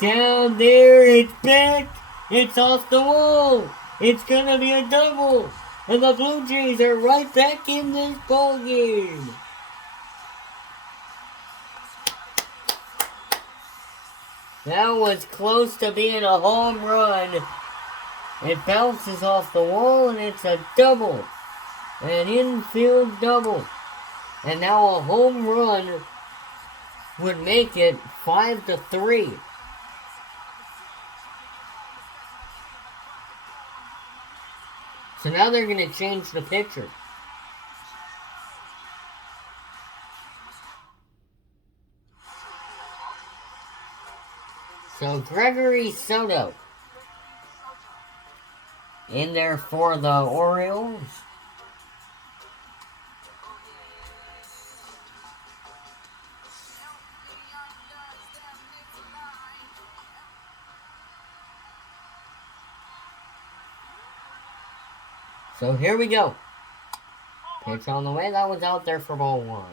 Down there, it's back. It's off the wall. It's gonna be a double. And the Blue Jays are right back in this ball game. That was close to being a home run. It bounces off the wall and it's a double. An infield double. And now a home run would make it 5-3. So now they're going to change the pitcher. So Gregory Soto in there for the Orioles. So here we go. Pitch on the way. That was out there for ball 1.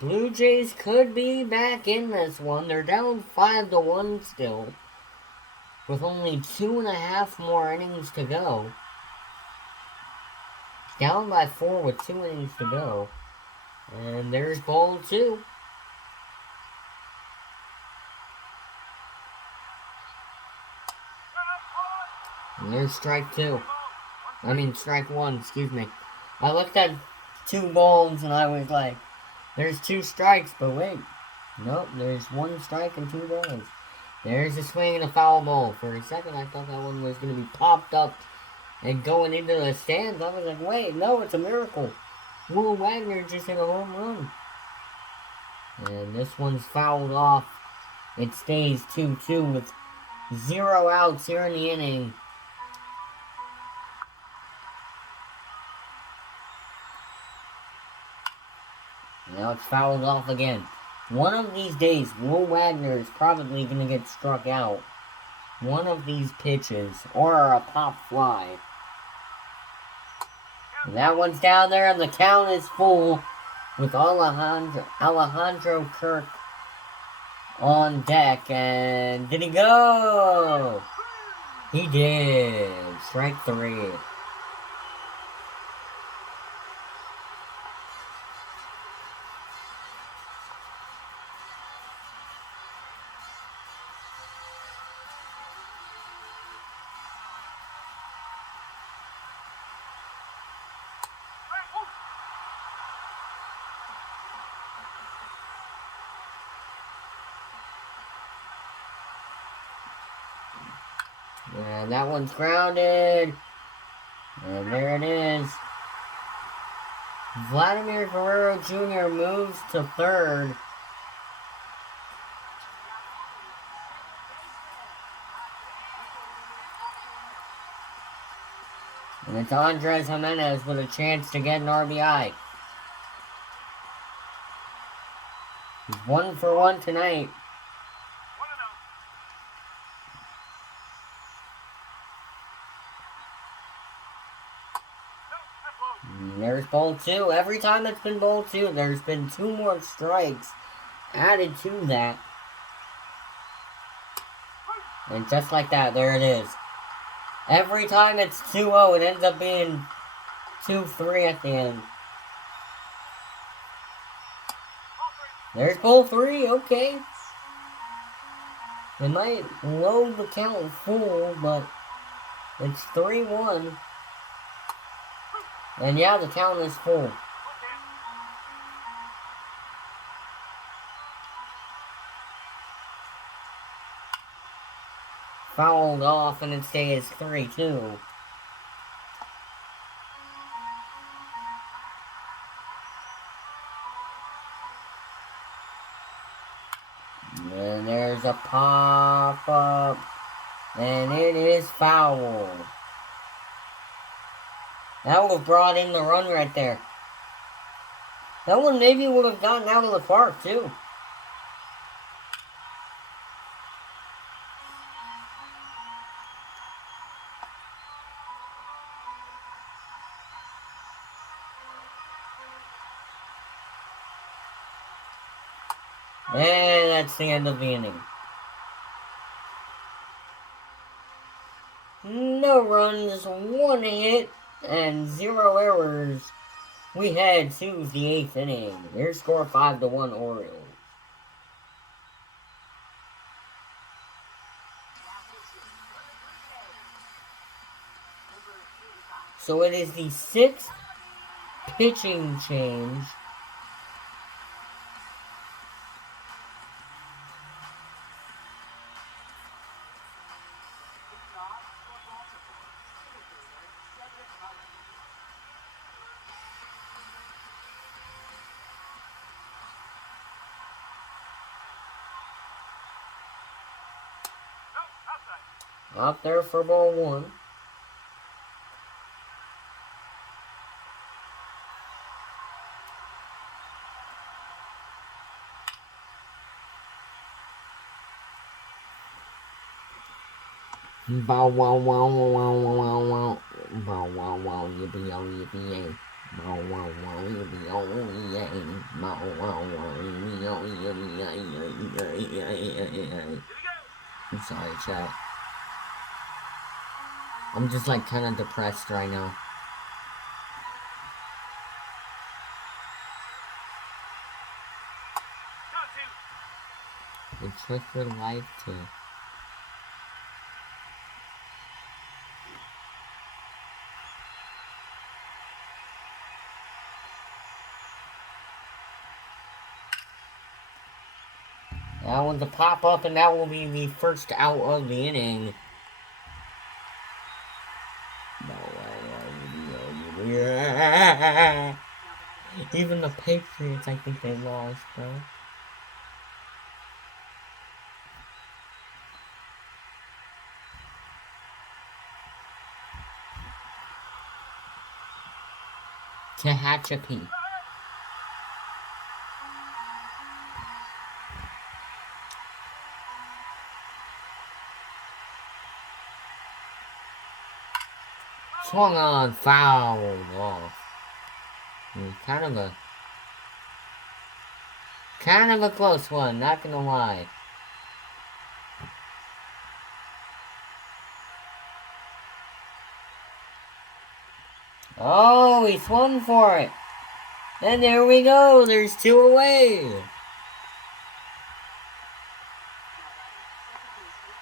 Blue Jays could be back in this one. They're down 5-1 still, with only 2.5 more innings to go. Down by 4 with 2 innings to go. And there's ball 2. And there's strike 2. I mean strike 1, excuse me. I looked at 2 balls and I was like, there's 2 strikes, but wait. Nope, there's 1 strike and 2 balls. There's a swing and a foul ball. For a second, I thought that one was going to be popped up and going into the stands. I was like, wait, no, it's a miracle. Will Wagner just hit a home run. And this one's fouled off. It stays 2-2 with 0 outs here in the inning. Now it's fouled off again. One of these days, Will Wagner is probably going to get struck out. One of these pitches, or a pop fly. And that one's down there, and the count is full with Alejandro Kirk on deck. And did he go? He did. Strike 3. And that one's grounded. And there it is. Vladimir Guerrero Jr. moves to third. And it's Andres Jimenez with a chance to get an RBI. He's 1 for 1 tonight. And there's ball 2. Every time it's been ball 2, there's been 2 more strikes added to that. And just like that, there it is. Every time it's 2-0, it ends up being 2-3 at the end. There's ball 3, okay. It might load the count full, but it's 3-1. And yeah, the count is full. Fouled off and it stays 3-2. And there's a pop-up. And it is foul. That would have brought in the run right there. That one maybe would have gotten out of the park, too. And that's the end of the inning. No runs, 1 hit, and 0 errors. We head to the 8th inning. Their score 5-1 Orioles. So it is the 6th pitching change. Up there for ball 1. Bow wow wow wow wow wow wow. Bow wow wow yippee oh yippee yay. Bow wow wow yippee oh yay. Bow wow wow yippee oh yippee yay. I'm sorry, chat. I'm just like kind of depressed right now. It's just for life too. That one's a pop up, and that will be the first out of the inning. Even the Patriots, I think they lost, bro. Tehachapi. Swung on, fouled off. Kind of a close one, not gonna lie. Oh, he swung for it. And there we go, there's 2 away.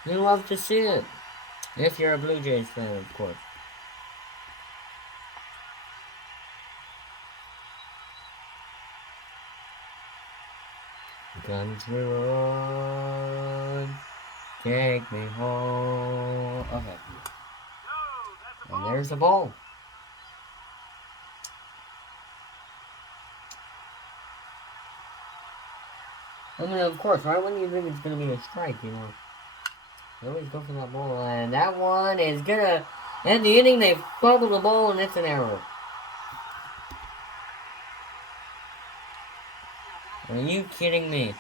You love to see it. If you're a Blue Jays fan, of course. Country road, take me home. Okay. And there's the ball. I mean, of course, right when you think it's gonna be a strike, you know. They always go for that ball, and that one is gonna end the inning. They fumble the ball, and it's an error. Are you kidding me?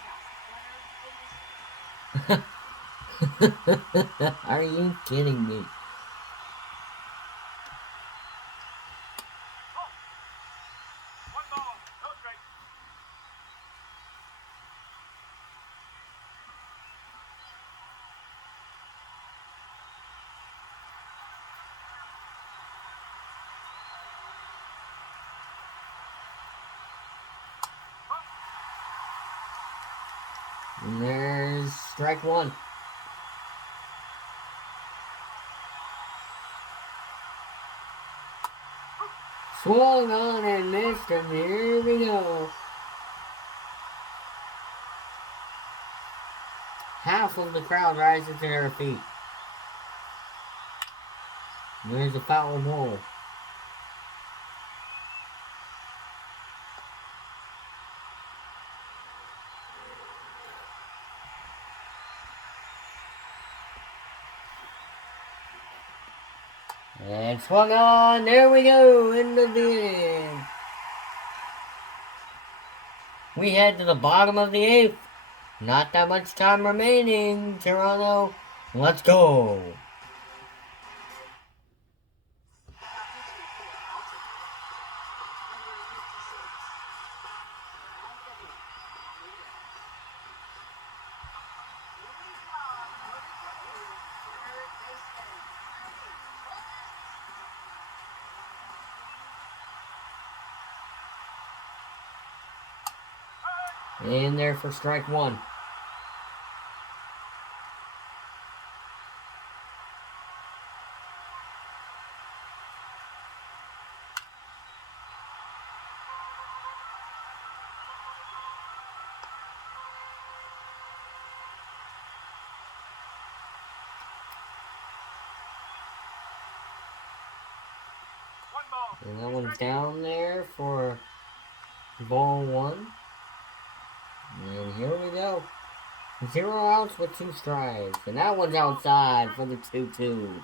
Are you kidding me? And there's strike 1. Swung on and missed, and here we go. Half of the crowd rises to their feet. There's a foul ball. And swung on. There we go. End of the inning. We head to the bottom of the 8th. Not that much time remaining. Toronto, let's go. In there for strike 1. And that one's down there for ball 1. And here we go. 0 outs with 2 strikes. And that one's outside for the 2-2.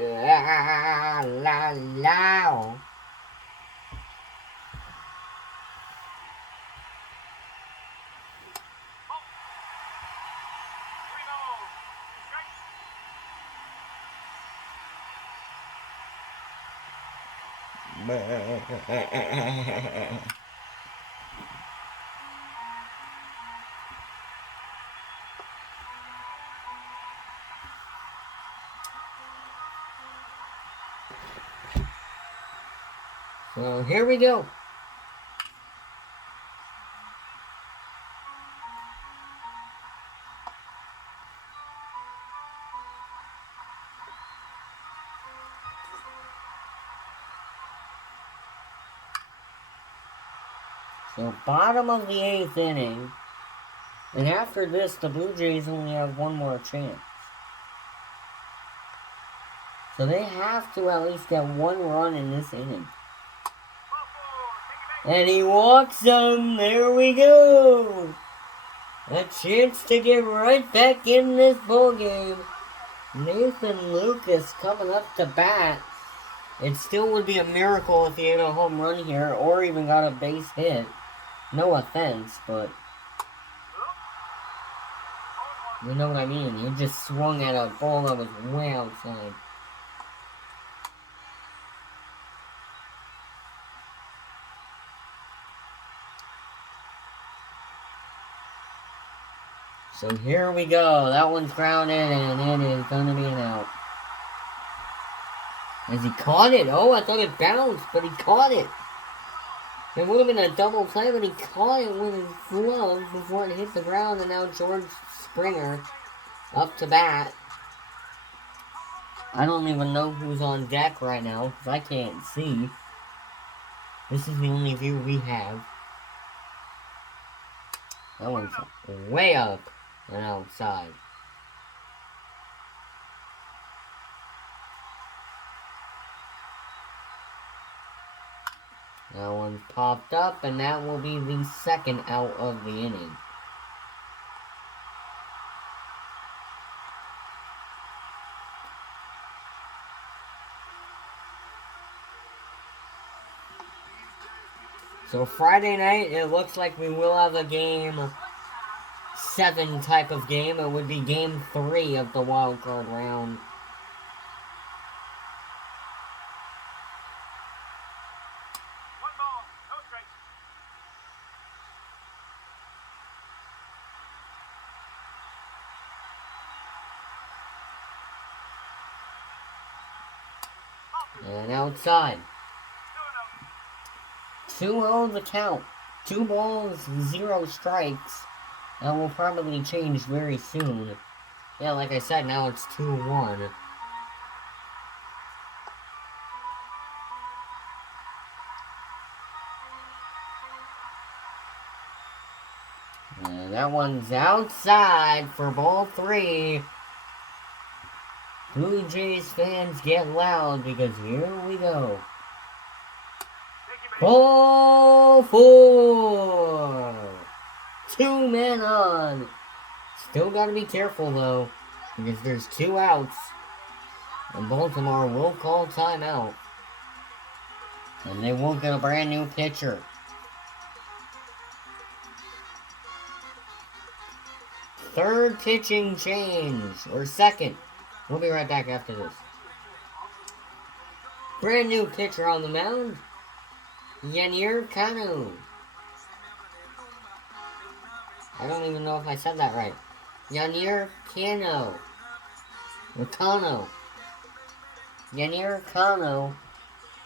Yeah, la la. So here we go. So bottom of the 8th inning. And after this, the Blue Jays only have 1 more chance. So they have to at least get 1 run in this inning. And he walks him. There we go. A chance to get right back in this ball game. Nathan Lucas coming up to bat. It still would be a miracle if he had a home run here or even got a base hit. No offense, but you know what I mean. He just swung at a ball that was way outside. So here we go. That one's grounded, and it is going to be an out. As he caught it. Oh, I thought it bounced, but he caught it. It would have been a double play, but he caught it with his glove before it hit the ground, and now George Springer up to bat. I don't even know who's on deck right now, because I can't see. This is the only view we have. That one's way up and outside. That one's popped up, and that will be the 2nd out of the inning. So Friday night, it looks like we will have a game 7 type of game. It would be game 3 of the wild card round. And outside. 2-0 the count. 2 balls, 0 strikes. That will probably change very soon. Yeah, like I said, now it's 2-1. And that one's outside for ball 3. Blue Jays fans get loud because here we go. Ball 4! 2 men on. Still gotta be careful though, because there's 2 outs. And Baltimore will call timeout. And they will get a brand new pitcher. 3rd pitching change, or 2nd. We'll be right back after this. Brand new pitcher on the mound. Yennier Cano. I don't even know if I said that right. Yennier Cano. Or Cano. Yennier Cano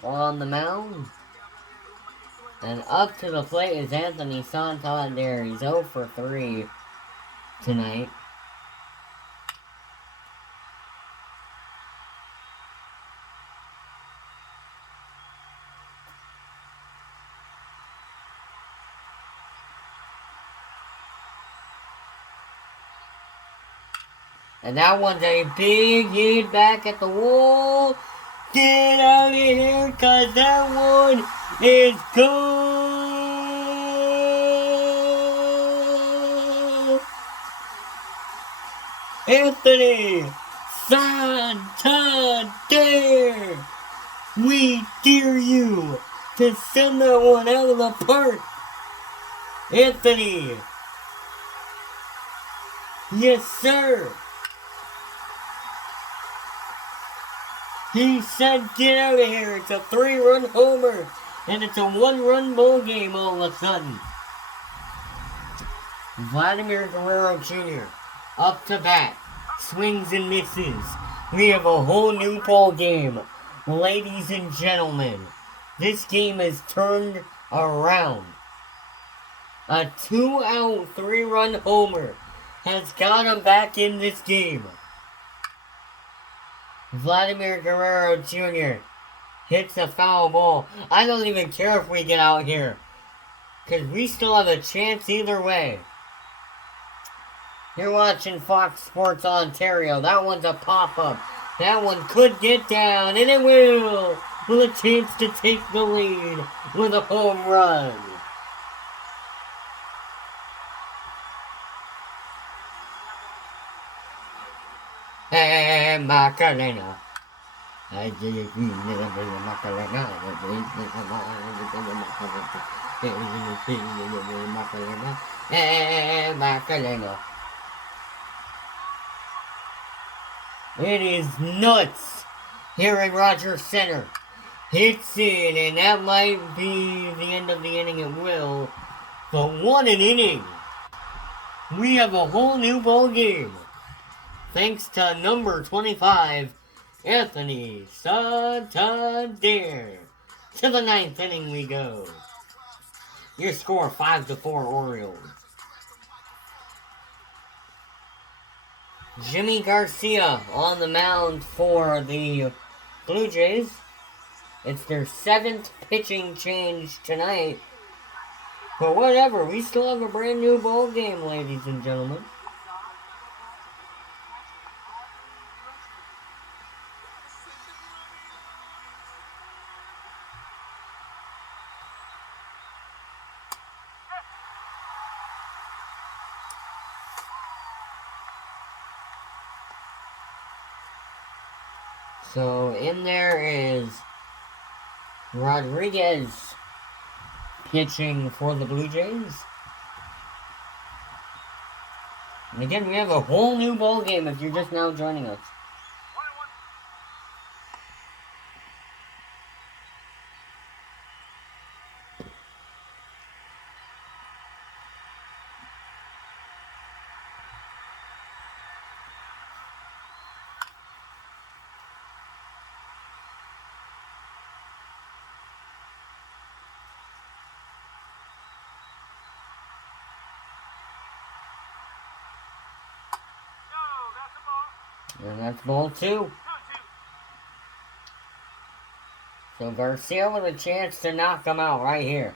on the mound. And up to the plate is Anthony Santander. He's 0 for 3 tonight. And that one's a big hit back at the wall. Get out of here, cause that one is gone. Anthony Santander, we dare you to send that one out of the park. Anthony. Yes, sir. He said, get out of here. It's a 3-run homer. And it's a 1-run ball game all of a sudden. Vladimir Guerrero Jr. up to bat. Swings and misses. We have a whole new ball game. Ladies and gentlemen, this game is turned around. A 2-out, 3-run homer has got him back in this game. Vladimir Guerrero Jr. hits a foul ball. I don't even care if we get out here, because we still have a chance either way. You're watching Fox Sports Ontario. That one's a pop-up. That one could get down, and it will, with a chance to take the lead with a home run. Hey, Macarena. I did Macarena. Hey, Macarena. It is nuts here at Rogers Center. Hits it, and that might be the end of the inning. It will. But what an inning. We have a whole new ball game. Thanks to number 25, Anthony Santander. To the 9th inning we go. Your score 5-4 Orioles. Jimmy Garcia on the mound for the Blue Jays. It's their 7th pitching change tonight. But whatever, we still have a brand new ball game, ladies and gentlemen. So in there is Rodriguez pitching for the Blue Jays. And again, we have a whole new ball game if you're just now joining us. And that's ball 2. So Garcia with a chance to knock him out right here.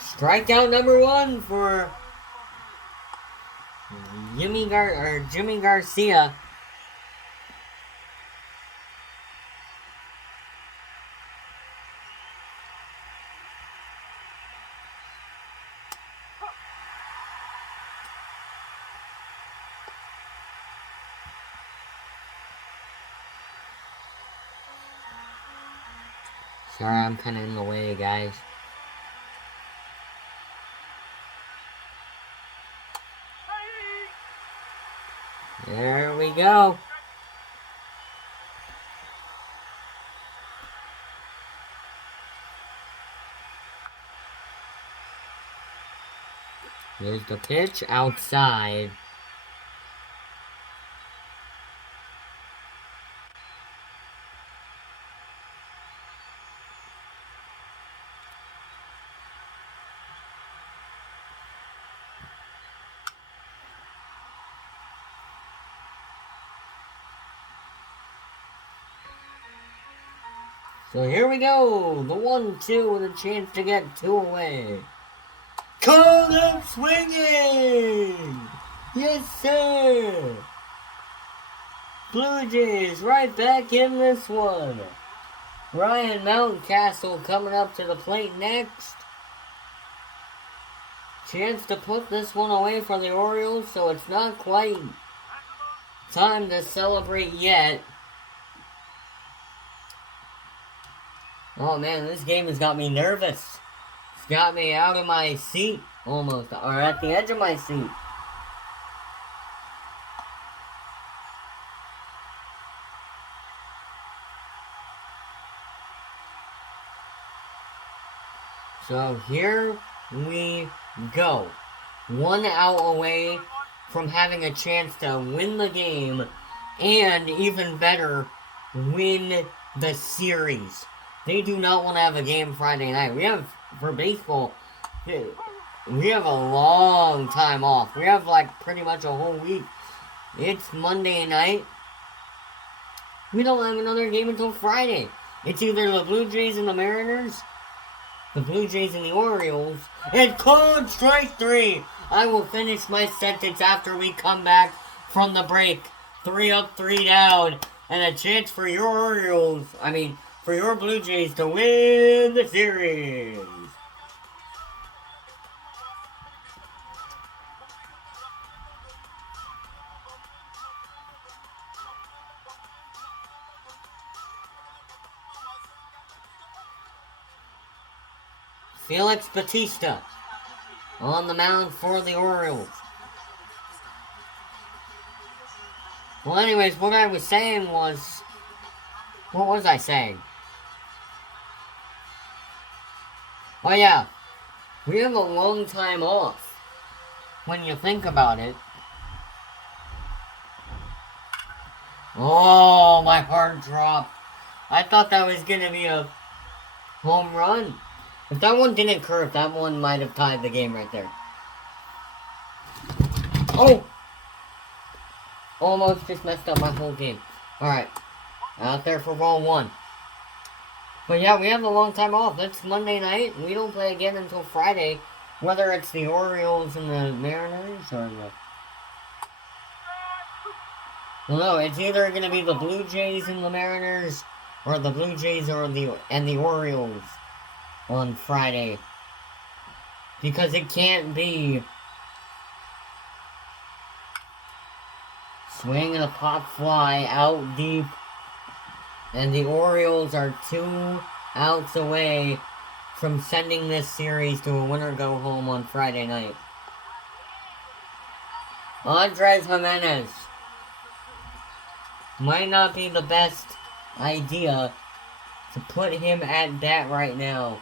Strikeout number 1 for Jimmy Garcia. Sorry, I'm kind of in the way, guys. There we go. Here's the pitch outside. So here we go. The 1-2 with a chance to get 2 away. Called up swinging! Yes, sir! Blue Jays right back in this one. Ryan Mountcastle coming up to the plate next. Chance to put this one away for the Orioles, so it's not quite time to celebrate yet. Oh man, this game has got me nervous. It's got me out of my seat, almost, or at the edge of my seat. So here we go. 1 out away from having a chance to win the game, and even better, win the series. They do not want to have a game Friday night. We have, for baseball, we have a long time off. We have like pretty much a whole week. It's Monday night. We don't have another game until Friday. It's either the Blue Jays and the Mariners, the Blue Jays and the Orioles, and called strike 3. I will finish my sentence after we come back from the break. 3 up, 3 down, and a chance for your Orioles, for your Blue Jays to win the series. Felix Bautista on the mound for the Orioles. Well, anyways, what I was saying was... What was I saying? Oh yeah, we have a long time off, when you think about it. Oh, my heart dropped. I thought that was going to be a home run. If that one didn't curve, that one might have tied the game right there. Oh! Almost just messed up my whole game. Alright. Out there for ball 1. But yeah, we have a long time off. That's Monday night. We don't play again until Friday. Whether it's the Orioles and the Mariners or the... Well, no, it's either going to be the Blue Jays and the Mariners or the Blue Jays and the Orioles on Friday. Because it can't be... Swing and a pop fly out deep. And the Orioles are 2 outs away from sending this series to a winner-go-home on Friday night. Andres Jimenez. Might not be the best idea to put him at bat right now.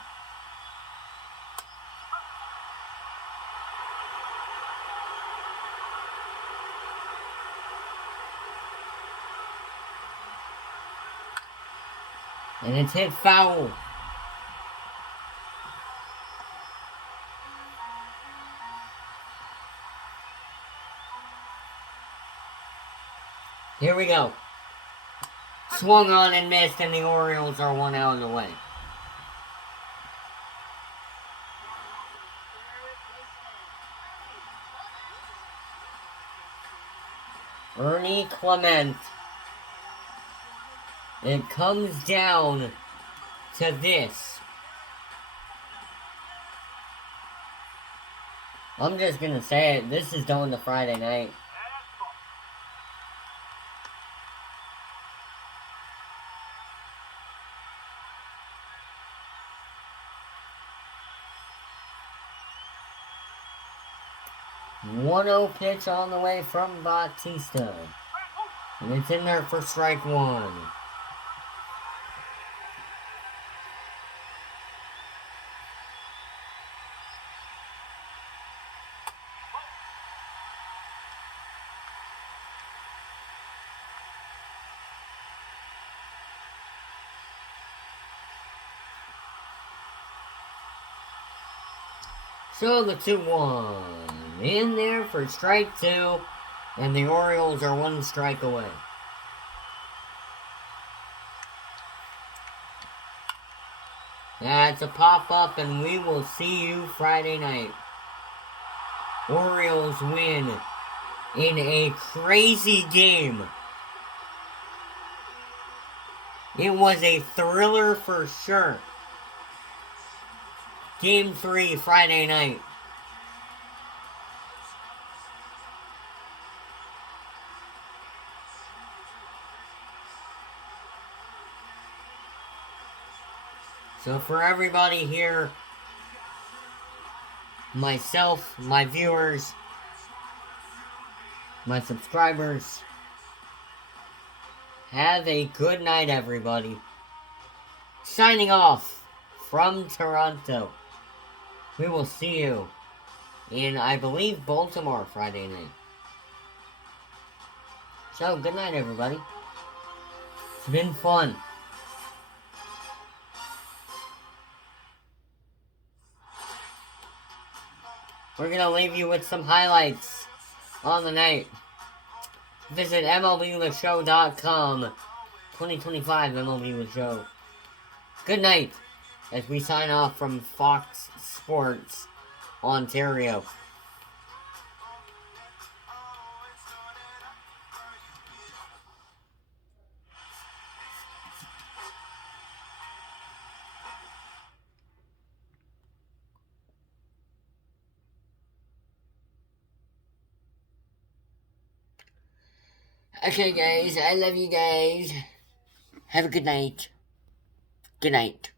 And it's hit foul. Here we go. Swung on and missed, and the Orioles are 1 out away. Ernie Clement. It comes down to this. I'm just gonna say it. This is going to Friday night. One-0 pitch on the way from Bautista. And it's in there for strike 1. So the 2-1 in there for strike 2, and the Orioles are 1 strike away. That's a pop-up, and we will see you Friday night. Orioles win in a crazy game. It was a thriller for sure. Game 3, Friday night. So for everybody here, myself, my viewers, my subscribers, have a good night, everybody. Signing off from Toronto. We will see you in, I believe, Baltimore Friday night. So, good night, everybody. It's been fun. We're going to leave you with some highlights on the night. Visit MLBTheShow.com. 2025 MLB The Show. Good night as we sign off from Fox Sports, Ontario. Okay, guys, I love you guys. Have a good night. Good night.